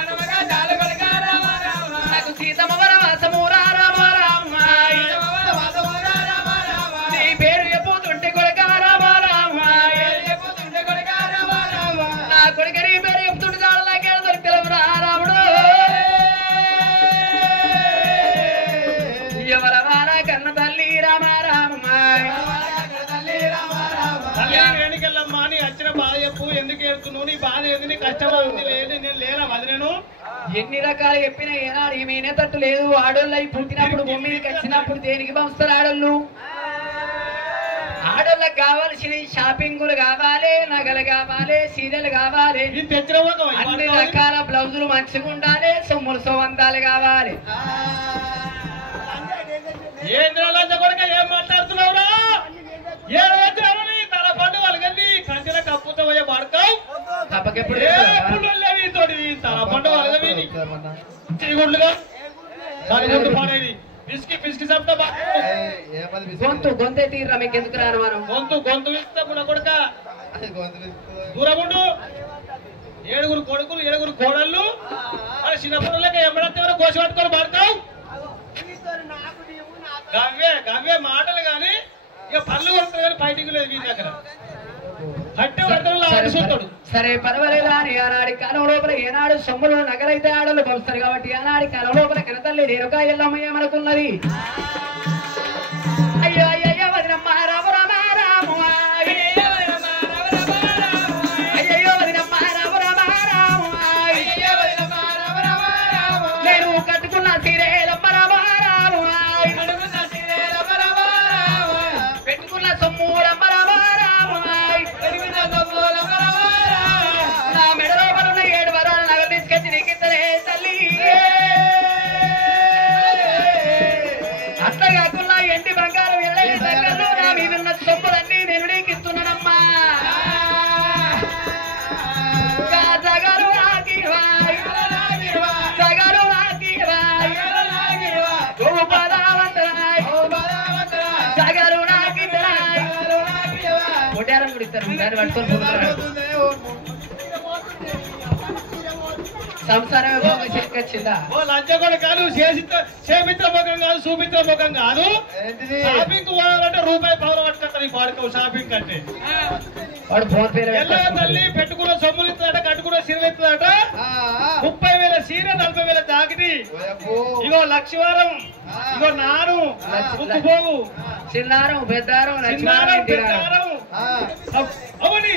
నాకు సీతమ్మ వనవాసము రామ రామాయ్ నీ పేరు చెప్పుతుంటే కొడుక రామ రామాయ్ నా కొడుక నీ పేరు చెప్తుంటే చాలకే దొరికలేవు రాముడు ఎవరవాన కన్న తల్లి రామ రామాయ్ తల్లి రేణుకెళ్ళమ్మా నీ వచ్చిన బాధ చెప్పు, ఎందుకు ఏడుతున్నావు? నీ బాధ ఏంది? నీ కష్టమా ఉంది? లేదు నేను లేనా వదిలేను. ఎన్ని రకాలు చెప్పినా ఏనాడు ఈమెనే తట్టు లేదు. ఆడోళ్ళు అయి పుట్టినప్పుడు భూమికి వచ్చినప్పుడు దేనికి పంపుతారు ఆడోళ్ళు? ఆడోళ్ళకి కావాల్సిన షాపింగులు కావాలి, నగలు కావాలి, సీరియల్ కావాలి, ఇది తెచ్చిన ఒక అన్ని రకాల బ్లౌజులు మంచిగా ఉండాలి, సొమ్ములు సోవంతాలు కావాలి. ఏంద్రా లంజ కొడుక ఏం మాట్లాడుతున్నావురా? ఏడు వచ్చినావు నీ తల పండు వలగండి కంచెల కప్పుతో పోయే పడతావు. తప్పకెప్పుడు తోటి తల పండు వలగవి చీగుండుగా తలగుండు పాడేది పిసికి చెప్తా గొంతే తీర్రా మీకు ఎందుకు రాను మనం గొంతు ఇస్తా బుడ కొడుక దూరముండు. 7 కొడుకులు 7 కోడళ్ళు మరి చిన్నప్పుడులకి ఎమ్మడంతే కోసి పట్టుకొని పడతావు. గవ్వే మాటలు గాని ఇక పళ్ళు కొడుతుంది కానీ బయటికి లేదు మీ దగ్గర కట్టే పడతాడు. సరే పర్వాలేదు అని ఆనాడి కాలం లోపల ఏనాడు సొమ్ములు నగలైతే ఆడలు పంపుతారు కాబట్టి ఆనాడి కాలం లోపల కనతల్లి రేణుకా ఎల్లమ్మయ్య మనకున్నది. అయ్యో అయ్యో వదినమ్మ రామ రామ రామ అయ్యో వదినమ్మ రామ రామ రామ నేను కట్టుకున్న సీరేలమ్మ రామ రామ పెట్టుకున్న సొమ్ములమ్మ రామ రామ నా మెడలో పడున్న 7 వరాల నగలు తీసుకొచ్చి నీకిద్దరే తల్లి. అట్లా కాకుండా ఎండి బంగారం 25 దగ్గరలో నా మీదున్న సొమ్ములన్నీ నేను నీకు ఇస్తున్నానమ్మా. సగరు నాకివాయ్ సగరు నాకివాయ్ గోపదావంతరాయ్ సగరు నాకిద్దరాయ్ కొట్టారని కూడా ఇస్తారు దాన్ని పట్టుకొని పోతున్నాడు. సంసారమే బాగా చెక్కొచ్చిందా? ఓ లంచ కూడా కాదు, చేమిత్ర ముఖం కాదు, సుమిత్ర ముఖం కాదు. షాపింగ్ పోవాలంటే రూపాయి పవర్ పట్టుకుంటా నీ పాడుకో షాపింగ్ కంటే. వాడు ఫోన్ పే తల్లి పెట్టుకున్న సొమ్ములు ఇస్తుందట, కట్టుకున్న సీరలు ఇస్తుందట. 30,000 సీర 40,000 జాకెటి. ఇగో లక్షవారం, ఇగో నాను ముక్కుపోగు, చిన్నారం పెద్దారం చిన్నారం పెద్దారం అవుని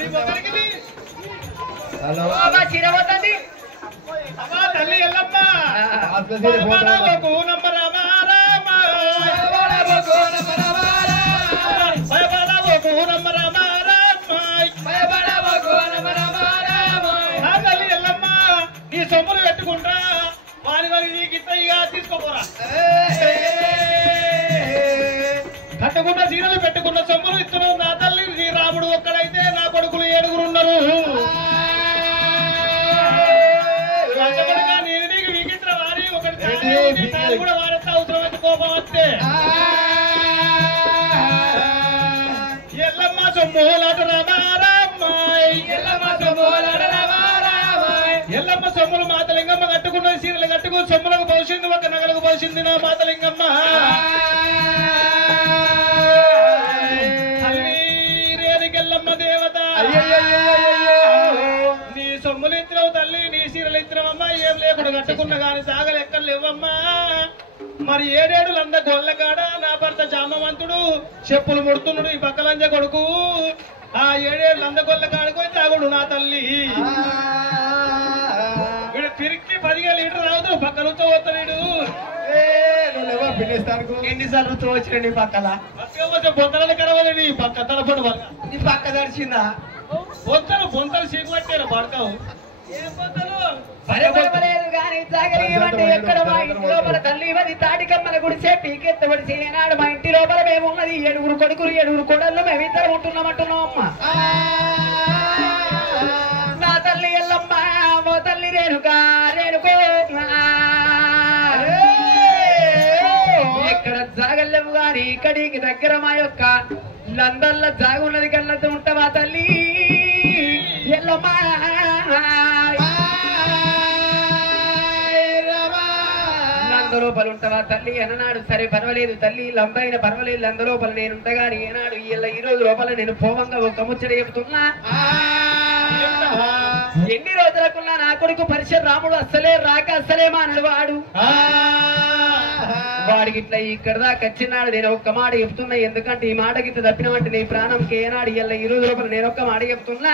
నీ మొక్కడికి చీర పోతుంది అమ్మా తల్లి ఎల్లమ్మ నంబర్ తల్లి ఎల్లమ్మ నీ సొమ్ములు పెట్టుకుంటా ఉన్నది నీకు ఇత్తయిగా తీసుకోపోరా. కట్టుకున్న చీరలు పెట్టుకున్న సొమ్ములు ఇస్తున్నావు నా తల్లి. నీ రాముడు ఒక్కడైతే నా కొడుకులు 7 ఉన్నారు. నేను నీకు వీకించిన వారి ఒకటి కూడా వారెంత అవసరం అయితే కోపం వస్తే ఎల్లమ్మ సొమ్ములాట రామారామాయ్. ఎల్లమ్మ సొమ్ములు మాతలింగమ్మ కట్టుకున్న చీరలు కట్టుకుని సొమ్ములకు పోసింది ఒక నగలకు పోసింది నా మాతలింగమ్మ. రేణికెల్లమ్మ దేవత నీ సొమ్ములు ఇచ్చినవు తల్లి, నీ చీరలు ఇచ్చినవమ్మా. ఏం లేకుండా కట్టుకున్న గాని సాగలు ఎక్కడ లేవమ్మా. మరి 7 లంద గొల్లగాడ నా భర్త జామవంతుడు చెప్పులు ముడుతున్నాడు ఈ పక్కలంజ కొడుకు. ఆ 7 లంద గొల్లగాడుకొని తాగుడు నా తల్లి. వీడు తిరిగి 10 లీటర్ రావుతాడు పక్క నుంచి పోతా వీడు. ఎన్నిసార్లు తోచిన నీ పక్కల బొంతలను కరవదు నీ పక్క తలపడు వల్ల నీ పక్క దర్శిందా బొంతలు చీకుపట్టారు పడతావు. పరపడలేదు గాని తాగలేమంటే ఎక్కడ మా ఇంటి లోపల తల్లి మది తాటికమ్మల గుడిసే పీకెత్తబడిసి ఏనాడు మా ఇంటి లోపల మేము ఉన్నది 7 కొడుకులు 7 కోడళ్ళు మేమిద్దరు ఉంటున్నామంటున్నాం అమ్మ. నా తల్లి ఎల్లమ్మ మో తల్లి రేణుకా రేణుకో ఎక్కడ జాగలేము గాని ఇక్కడికి దగ్గర మా యొక్క లందల్ల జాగున్నది కళ్ళతో ఉంటావా తల్లి ఎల్లమ్మ. లోపల ఉంటావా తల్లి అన్నాడు. సరే పర్వాలేదు తల్లి లంబైన పర్వాలేదు అందులోపల నేను ఉంటగాని ఏనాడు ఈ రోజు లోపల నేను పోవంగా ఒక ముచ్చట చెబుతున్నా. ఎన్ని రోజులకున్నా నా కొడుకు పరశురాముడు అస్సలే రాక అస్సలే మానడు వాడు. వాడికి ఇట్లా ఇక్కడ దాకా వచ్చినాడు. నేను ఒక్క మాట చెప్తున్నా, ఎందుకంటే ఈ మాటకి ఇట్లా తప్పినమంటే నీ ప్రాణంకి ఏనాడు ఈ రోజు లోపల నేను ఒక్క మాట చెప్తున్నా.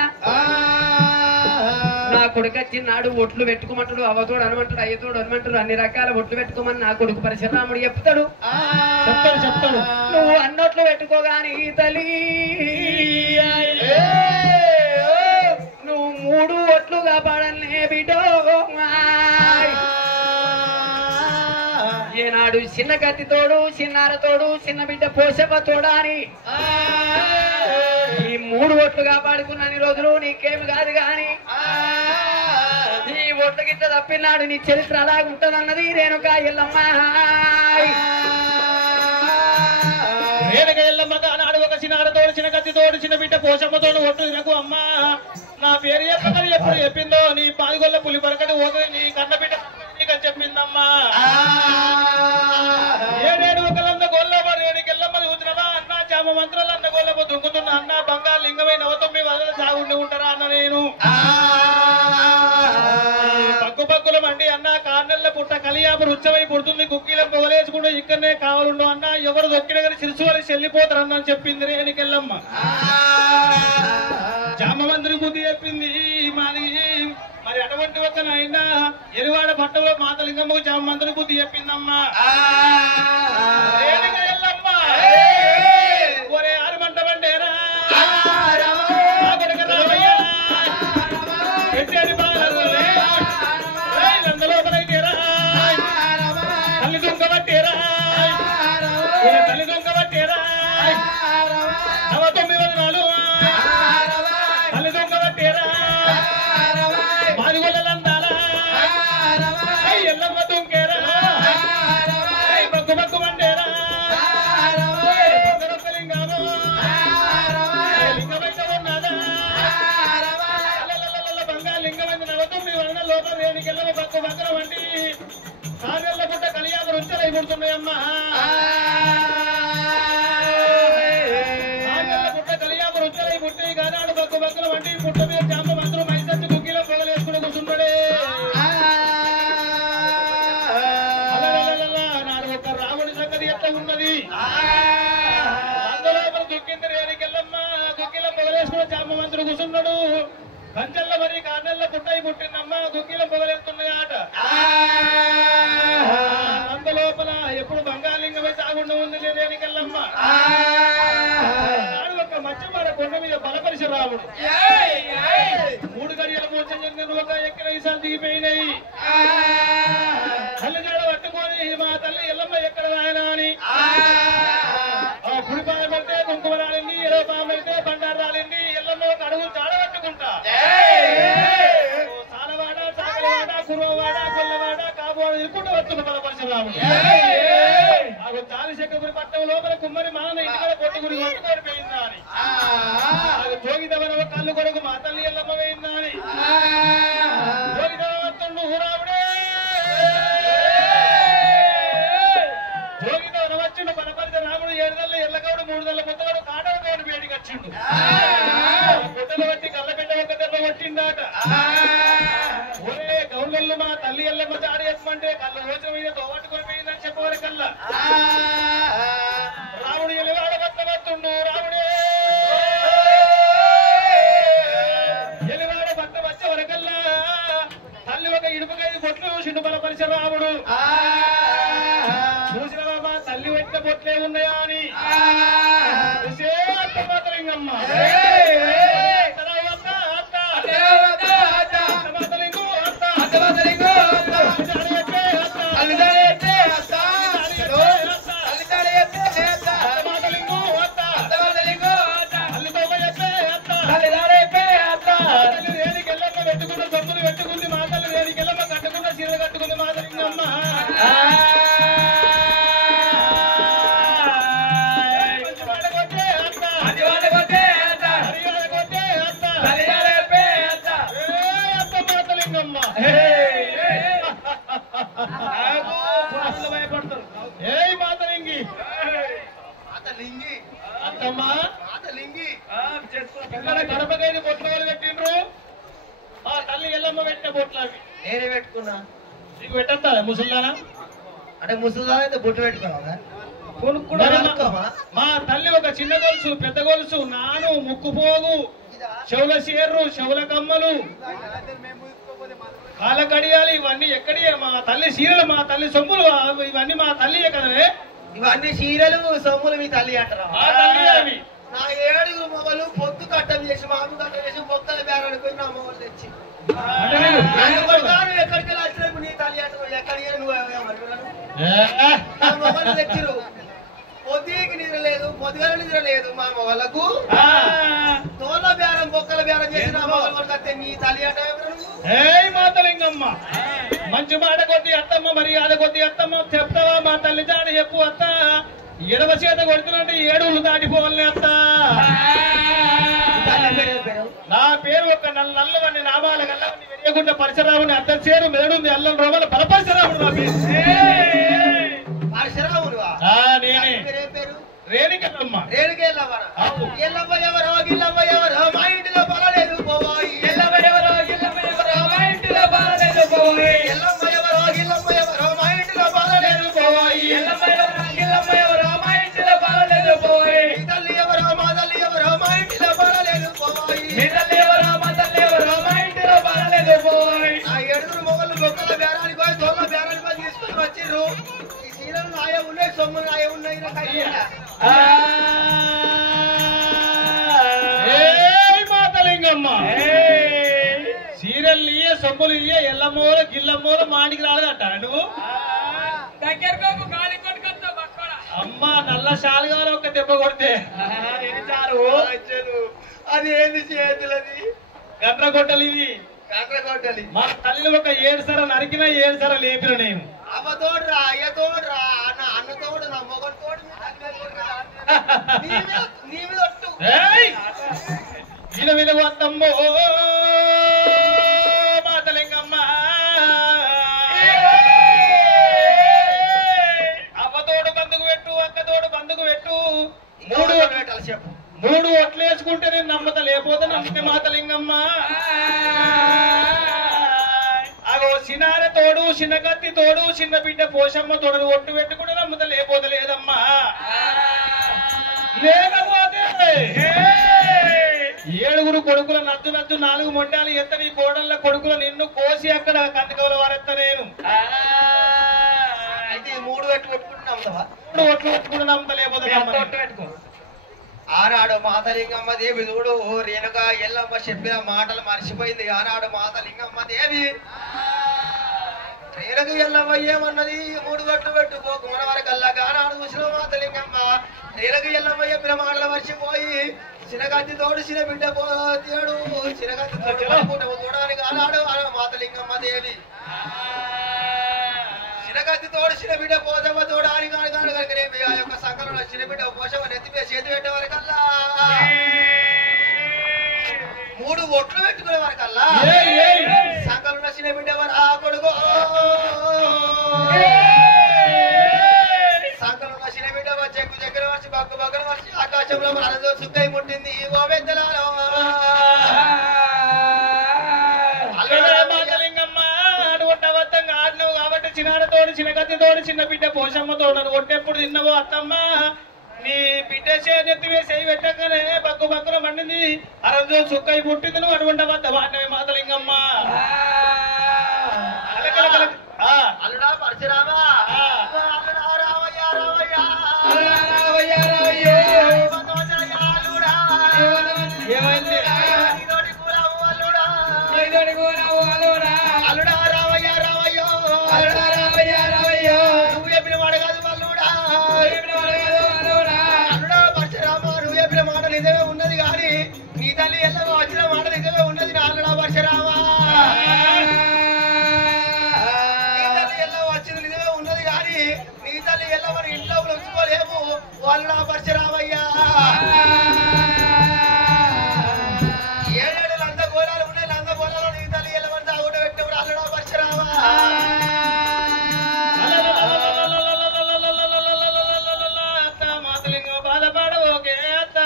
నా కొడుకు వచ్చినాడు ఒట్లు పెట్టుకోమంటాడు, అవతోడు అనమంటాడు, అయ్యతోడు అనమంటాడు, అన్ని రకాల ఒట్లు పెట్టుకోమని నా కొడుకు పరశురాముడు చెప్తాడు. చెప్తాడు నువ్వు అన్నోట్లు పెట్టుకోగాని తల్లి నువ్వు 3 ఒట్లు కాపాడలే బిడ్డో. ఏనాడు చిన్న కత్తితోడు చిన్నారతోడు చిన్న బిడ్డ పోషప తోడాని ఈ 3 ఒట్లు కాపాడుకున్న రోజులు నీకేమి కాదు గాని నీ ఒట్లు గిట్ట తప్పినాడు నీ చరిత్ర అలాగుంటదన్నది రేణుకా ఎల్లమ్మ. రేణుక ఎల్లమ్మ నాడు ఒక చిన్నారతోడు చిన్న కత్తితోడు చిన్న బిడ్డ పోషమ్మతోడు ఒట్టు తినకు అమ్మా. నా పేరు చెప్పమని ఎప్పుడు చెప్పిందో నీ 10 గొల్ల పులి పరకటి పోతుంది నీ కన్న బిడ్డ నీకని చెప్పిందమ్మా. 7 ఒకలంద గొల్ల రేణుకెళ్ళమ్మది కూతురవా అన్న చామ మంత్రాలు అన్న గొల్లపు దుంకుతున్న అన్న బంగారు లింగమైన 9 వదల సాగుండి ఉంటారా అన్న నేను. పక్కుల మండి అన్న కార్నెల్ల పుట్ట కలియాపు రుచ్చమై పుడుతుంది కుక్కీల పొగలేసుకుంటూ ఇక్కడనే కావాలండు అన్న ఎవరు దొక్కిన కానీ సిరుసువలి చెల్లిపోతారన్న చెప్పింది రేణుకెళ్ళమ్మ. జామమంత్రి బుద్ధి చెప్పింది మాది. మరి అటువంటి ఒక నాయన ఎరువాడ పట్టలో మాతలింగమ్మకు జామమంత్రి బుద్ధి చెప్పిందమ్మా. రేణుకెళ్ళమ్మ ఒరే 6 మంట బండేరా పెట్టేది లందలోపలైతేరా తల్లి దొంగబట్టేరా తల్లి దొంగబట్టేరా 9 వదనాలు తల్లి దొంగబట్టేరా మాదిగొల్లందాలా ఎల్లమ్మ దొంగేరా బగ్గు బగ్గు మండేరా లింగము లింగమైతే ఉన్నదా బంగారు లింగమైంది 9 వదన లోపల రేణుకెళ్ళమ్మ బగ్గు బగ్గర వంటి కాగళ్ళ పుట్ట కలియాకు రుంచలై పుడుతున్నాయమ్మా. కలియాకు రుంచలై పుట్టాయి కానాడు బగ్గు బగ్గుల వంటి పుట్ట మీద జామ మంత్రులు మైసత్తు కుక్కీలో పొగలేసుకుని కూర్చుంటాడే. నాడు ఒక రాముడి సంగతి ఎట్లా ఉన్నది అందులో దుక్కింది రేణుకెళ్ళమ్మ కుక్కీలో పొగలేసుకుని జామ మంత్రులు కూర్చున్నాడు. కంచెల్ల మరి కానెల్ల పుట్టాయి పుట్టిందమ్మ కుక్కీలో పొగలేస్తున్నాయి ఆట. అందులోపల ఎప్పుడు బంగాళలింగమే సాగుండా ఉంది రేణుకెళ్ళమ్మ. ఒక మధ్యమార కొండ మీద బలపరిశురాముడు 3 గడియల మోచం ఒక ఎక్కిన ఈసారి దిగిపోయినాయి. తల్లి ఇరుకుంటూ వస్తున్న బలపరశురాముడు చాలిశేఖపురి పట్టణం లోపల కుమ్మరి మాన ఇంటికాడ పొట్టి గురి పట్టుకొని పోయిందా అని జోగిదవన కళ్ళు కొరకు మా తల్లి ఎల్లమ్మ పోయిందా అని జోగిదవ వస్తుండు రాముడే జోగిదవన వచ్చిండు బలపరశురాముడు 7 నెలలు ఎల్లగౌడు 3 నెలల ముత్తగడు కాటలగౌడు వేడికి వచ్చిండు గుట్టలు బట్టి కళ్ళబిడ్డ ఒక దెబ్బ కొట్టిందాట ఒరే గౌళ్ళల్లో మా తల్లి ఎల్లమ్మ జాడి వేసమంటే కళ్ళ రోజు మీద తోవట్టుకొని పోయిందని చెప్పవరకల్లా రాముడు ఎలివాడ భర్తవత్తుండు రాముడే ఎలివాడ భర్త వచ్చే వరకల్లా తల్లి ఒక ఇడుపుకైదు బొట్లు చూసిండు బలపరశురాముడు చూసిన బాబా తల్లి పెట్టిన బొట్లే ఉన్నాయా అని అత్తమాతలింగమ్మ పెట్టుకున్న సొమ్ములు పెట్టుకుంది మాతలు వేడికెళ్ళమ్మ కట్టుకున్న చీరలు కట్టుకుంది మాతలింగమ్మ భయపడతారు ఏ మాతలింగి అత్తమ్మా పిల్లల గడపకైన బొట్లు పెట్టిండ్రు ఆ తల్లి ఎల్లమ్మ పెట్టిన బొట్లు అవి నేనే పెట్టుకున్నా నీకు పెట్టద్దా ముసల్దానా అంటే ముసలిదాన అయితే బొట్టు పెట్టుకున్నావా మా తల్లి ఒక చిన్న గొలుసు పెద్ద గొలుసు నాను ముక్కుపోగు చెవుల చీర్రు చెవుల కమ్మలు కాళ్ళ కడియాలి ఇవన్నీ ఎక్కడి మా తల్లి చీరలు మా తల్లి సొమ్ములు ఇవన్నీ మా తల్లియే కదవే ఇవన్నీ చీరలు సొమ్ములు మీ తల్లి అంటారా అవి నా 7 మొగలు పొత్తు కట్టం చేసి మామి కట్టం చేసి పొక్కల బేరానికి పోయి నా మొగలు తెచ్చి ఎక్కడికి వచ్చినప్పుడు నీ తల్లి అంటారు ఎక్కడికి నువ్వు నా మొగలు తెచ్చిరు పొద్దుకి నిద్ర లేదు పొద్దుగల నిద్ర లేదు మా మొగలకు తోళ్ళ బేరం పొక్కల బేరం చేసి నా మొగలు కొడుకొస్తే నీ తల్లి అంటే మాతలింగమ్మ మంచి మాట కొద్ది అత్తమ్మ మరి ఆడ కొద్ది అత్తమ్మ చెప్తావా మా తల్లి జాడి చెప్పు అత్త ఎడవ చేత కొడుతున్నట్టు 7 దాటిపోవాలని అత్త నా పేరు ఒక నల్లవని నామాల గల్లవని వెయ్యగుంట పరశురాముని అత్త చేరు మెదడుంది అల్లం రోమల బలపరశురాముడు నా పేరు నేనే రేణుకెళ్ళమ్మ ఎల్లమ్మ ఎవరో గిల్లమ్మ ఎవరో మా ఇంటిలో పడలేదు పోవాయి ఎల్లమ్మ ఎవరో గిల్లమ్మ ఎవరో మా ఇంటిలో పడలేదు పోవాయి ఎల్లమ్మ ఎవరో గిల్లమ్మ ఎవరో మా ఇంటిలో పడలేదు పోవాయి ఎల్లమ్మ ఎవరో గిల్లమ్మ ఎవరో మా ఇంటిలో పడలేదు పోవాయి మీ తల్లి ఎవరో మా తల్లి ఎవరో మా ఇంటిలో పడలేదు పోవాయి మీ తల్లి ఎవరో మా తల్లి ఎవరో మా ఇంటిలో పడలేదు పోవాయి ఆ 7 మొగలు మొక్కల బేరానికి పోయి తోళ్ళ బేరానికి పోయి తీసుకొని వచ్చిర్రు ఈ చీరలు నాయ ఉన్నాయి సొమ్ములు నాయ ఉన్నాయి మాతలింగమ్మ సీరియల్ ఇయ్యే సొమ్ములు ఇయ్యే ఎల్లమ్మోల గిల్లమ్మోల మాటికి రాలేదట నువ్వు అమ్మా నల్ల షాలుగారు ఒక దెబ్బ కొడితే అది ఏంది చేతులది గండ్రగొడ్డలు ఇవి గండ్రగొడ్డలి మా తల్లి ఒక 7 సార్లు నరికినా 7 సార్లు లేపిన నేను అమ్మ తోడురా అయ్య తోడురా అన్న తోడు నా మొగడు తోడు నీ మీద ఒట్టు విన విలువ అత్తమ్మో మాతలింగమ్మ అవ్వతోడు బందుకు పెట్టు అక్కతోడు బందుకు పెట్టు 3 పెట్టాలి చెప్పు 3 ఒట్లు వేసుకుంటే నేను నమ్మత లేకపోతే నమ్మితే మాతలింగమ్మ అగో సినార తోడు చిన్న కత్తి తోడు చిన్న బిడ్డ పోషమ్మ తోడు ఒట్టు పెట్టుకుంటే నమ్మత లేకపోతే లేదమ్మా లేకపోతే 7 కొడుకుల నద్దు 4 మొండాలు ఎత్తని కోడళ్ళ కొడుకుల నిన్ను కోసి అక్కడ కందికవుల వారెత్త నేను అయితే 3 ఒట్లు పెట్టుకుంటున్నాం 3 ఒట్లు పెట్టుకుంటే నమ్మత లేకపోతే ఆనాడు మాతలింగమ్మ దేవి చూడు రేణుక ఎల్లమ్మ చెప్పిన మాటలు మర్చిపోయింది ఆనాడు మాతలింగమ్మ దేవి రేణుక ఎల్లమ్మ ఏమన్నది 3 ఒట్లు పెట్టుకోకు మన వరకల్లా ఆనాడు చూసిన మాతలింగమ్మ రేణుక ఎల్లమ్మ చెప్పిన మాటలు మర్చిపోయి చిన్నగత్తి తోడు చిన్న బిడ్డ పోతాడు చిన్నగత్తి తోడు చూడడానికి ఆనాడు మాతలింగమ్మ దేవి చిరకత్తి తోడు చిన్న బిడ్డ పోసమ్మ తోడు అని కాడు కాడు కనుక ఆ యొక్క సంకలంలో చిన్న బిడ్డ పోసమ్మ నెత్తిపే చేతి పెట్టే వరకల్లా 3 ఒట్లు పెట్టుకునే వరకల్లా సంకలంలో చిన్న బిడ్డ ఆ కొడుకు సంకలంలో చిన్న బిడ్డ చెక్కు చెక్కన వచ్చి బగ్గు బగ్గన వచ్చి ఆకాశంలో మనతో సుక్కై ముట్టింది ఓ పెద్దలాలో చిన్నతోడు చిన్న కత్తితోడు చిన్న బిడ్డ పోషమ్మతోడు అని కొట్టెప్పుడు తిన్నవో అత్తమ్మ నీ బిడ్డ చేతి వేసి పెట్టగానే బగ్గు బగ్గున మండింది ఆ రోజు సుక్కై పుట్టింది నువ్వు అటువంటి వద్ద వాడినవి మాతలింగమ్మ అల్లుడా పరశురామా ఏమైంది అల్లుడా రావయ్యా రావయ్యో నువ్వు చెప్పిన మాట కాదు అల్లుడా అల్లుడా పరశురామా నువ్వు చెప్పిన మాట నిజమే ఉన్నది కానీ నీ తల్లి ఎల్లగా వచ్చిన మాట నిజమే ఉన్నది నా అల్లుడా పరశురామా నీ తల్లి ఎల్ల వచ్చింది నిజమే ఉన్నది కానీ నీ తల్లి ఎల్ల మన ఇంట్లో ఉంచుకోలేము అల్లుడా పరశురామయ్యా 7 లంద గోళాలు ఉన్నాయి లంద గోళాలు నీ తల్లి ఎల్లవని తాగుట పెట్టేవాడు అల్లుడా పరశురామా మాతలింగమ్మ బాధపడవోకే అత్త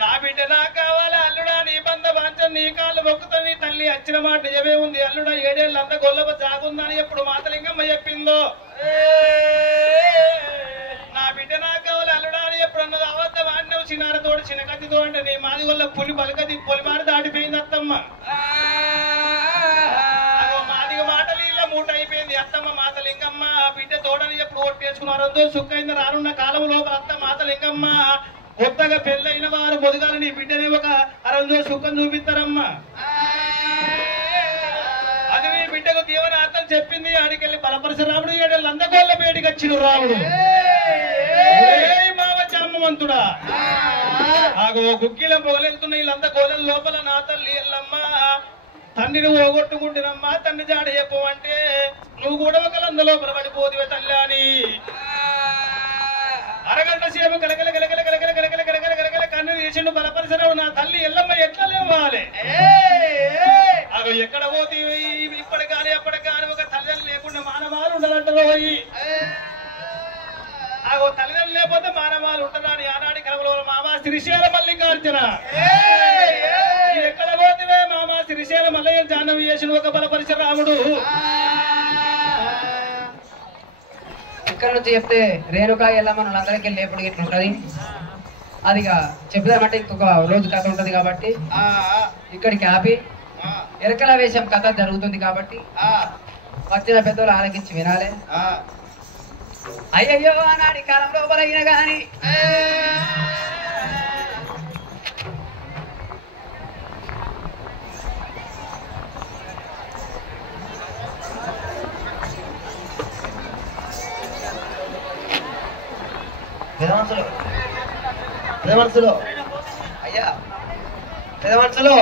నా బిడ్డ నాకు కావాలి అల్లుడా నీ బంధ బాంచం నీ కాళ్ళు మొక్కుతా నీ తల్లి వచ్చిన మాట నిజమే ఉంది అల్లుడా 7 ఏళ్ళు అంత గొల్లవ జాగుందని ఎప్పుడు మాతలింగమ్మ చెప్పిందో నా బిడ్డ నాకు కావాలి అల్లుడా అని ఎప్పుడన్నా అవద్ద వాడినవు చిన్నారతోడు చిన్న కత్తితో అంటే నీ మాది వల్ల పులి పలకది పొలిమారి దాటిపోయింది అత్తమ్మ మాదిగ మాటలు ఇలా మూట అయిపోయింది అత్తమ్మ మాతలింగమ్మ బిడ్డ తోడని ఎప్పుడు ఓట్టేసుకున్నారో సుక్కైంది రానున్న కాలం లోపల అత్త మాతలింగమ్మ కొత్తగా పెళ్ళైన వారు మొదగాల నీ బిడ్డని ఒక 6 రోజు సుఖం చూపిస్తారమ్మా అది నీ బిడ్డకు దీవెన అర్థం చెప్పింది ఆడికెళ్ళి బలపరశురాముడు 7 లందగోళ్ళ పేటికి వచ్చిన రాముడు మావ చామ్మవంతుడా ఆగో గుగ్గిలం పొగలెళ్తున్న వీళ్ళంత గోళల లోపల నా తల్లి ఎల్లమ్మ తండ్రిని ఓగొట్టుకుంటున్నమ్మా తండ్రి జాడ చెప్పమంటే నువ్వు కూడా ఒక లంద లోపల పడిపోతువే తల్లి అని అరగంట సేపు గలగల గలగల గలగల గలగల గలగల గలగల కన్ను తీసిండు బలపరిశరావు నా తల్లి ఎల్లమ్మ ఎట్లా లేవాలి అవి ఎక్కడ పోతే ఇప్పటి కానీ అప్పటి కానీ ఒక తల్లిదండ్రులు లేకుండా మానవాళ్ళు ఉండాలంటారు పోయి అగో తల్లిదండ్రులు లేకపోతే మానవాళ్ళు ఉంటారా అని ఆనాడి కలవలో మామా శ్రీశైల మల్లికార్జున ఎక్కడ పోతే మామా శ్రీశైల మల్లయ్య జాహ్నవి చేసిన ఒక బలపరిశరాముడు ఇక్కడ నుంచి చెప్తే రేణుకా ఎల్లమ్మ అందరికీ లేపుడు ఇట్లా ఉంటది అదిగా చెప్దామంటే ఇంకొక రోజు కథ ఉంటది కాబట్టి ఇక్కడికి ఆపి ఎరకల వేషం కథ జరుగుతుంది కాబట్టి వచ్చిన పెద్దలు ఆలకించి వినాలి అయ్యయ్యో ఆనాడి కాలం లోపలైన గాని పెద్ద మనసులో అయ్యా పెద్ద మనసులో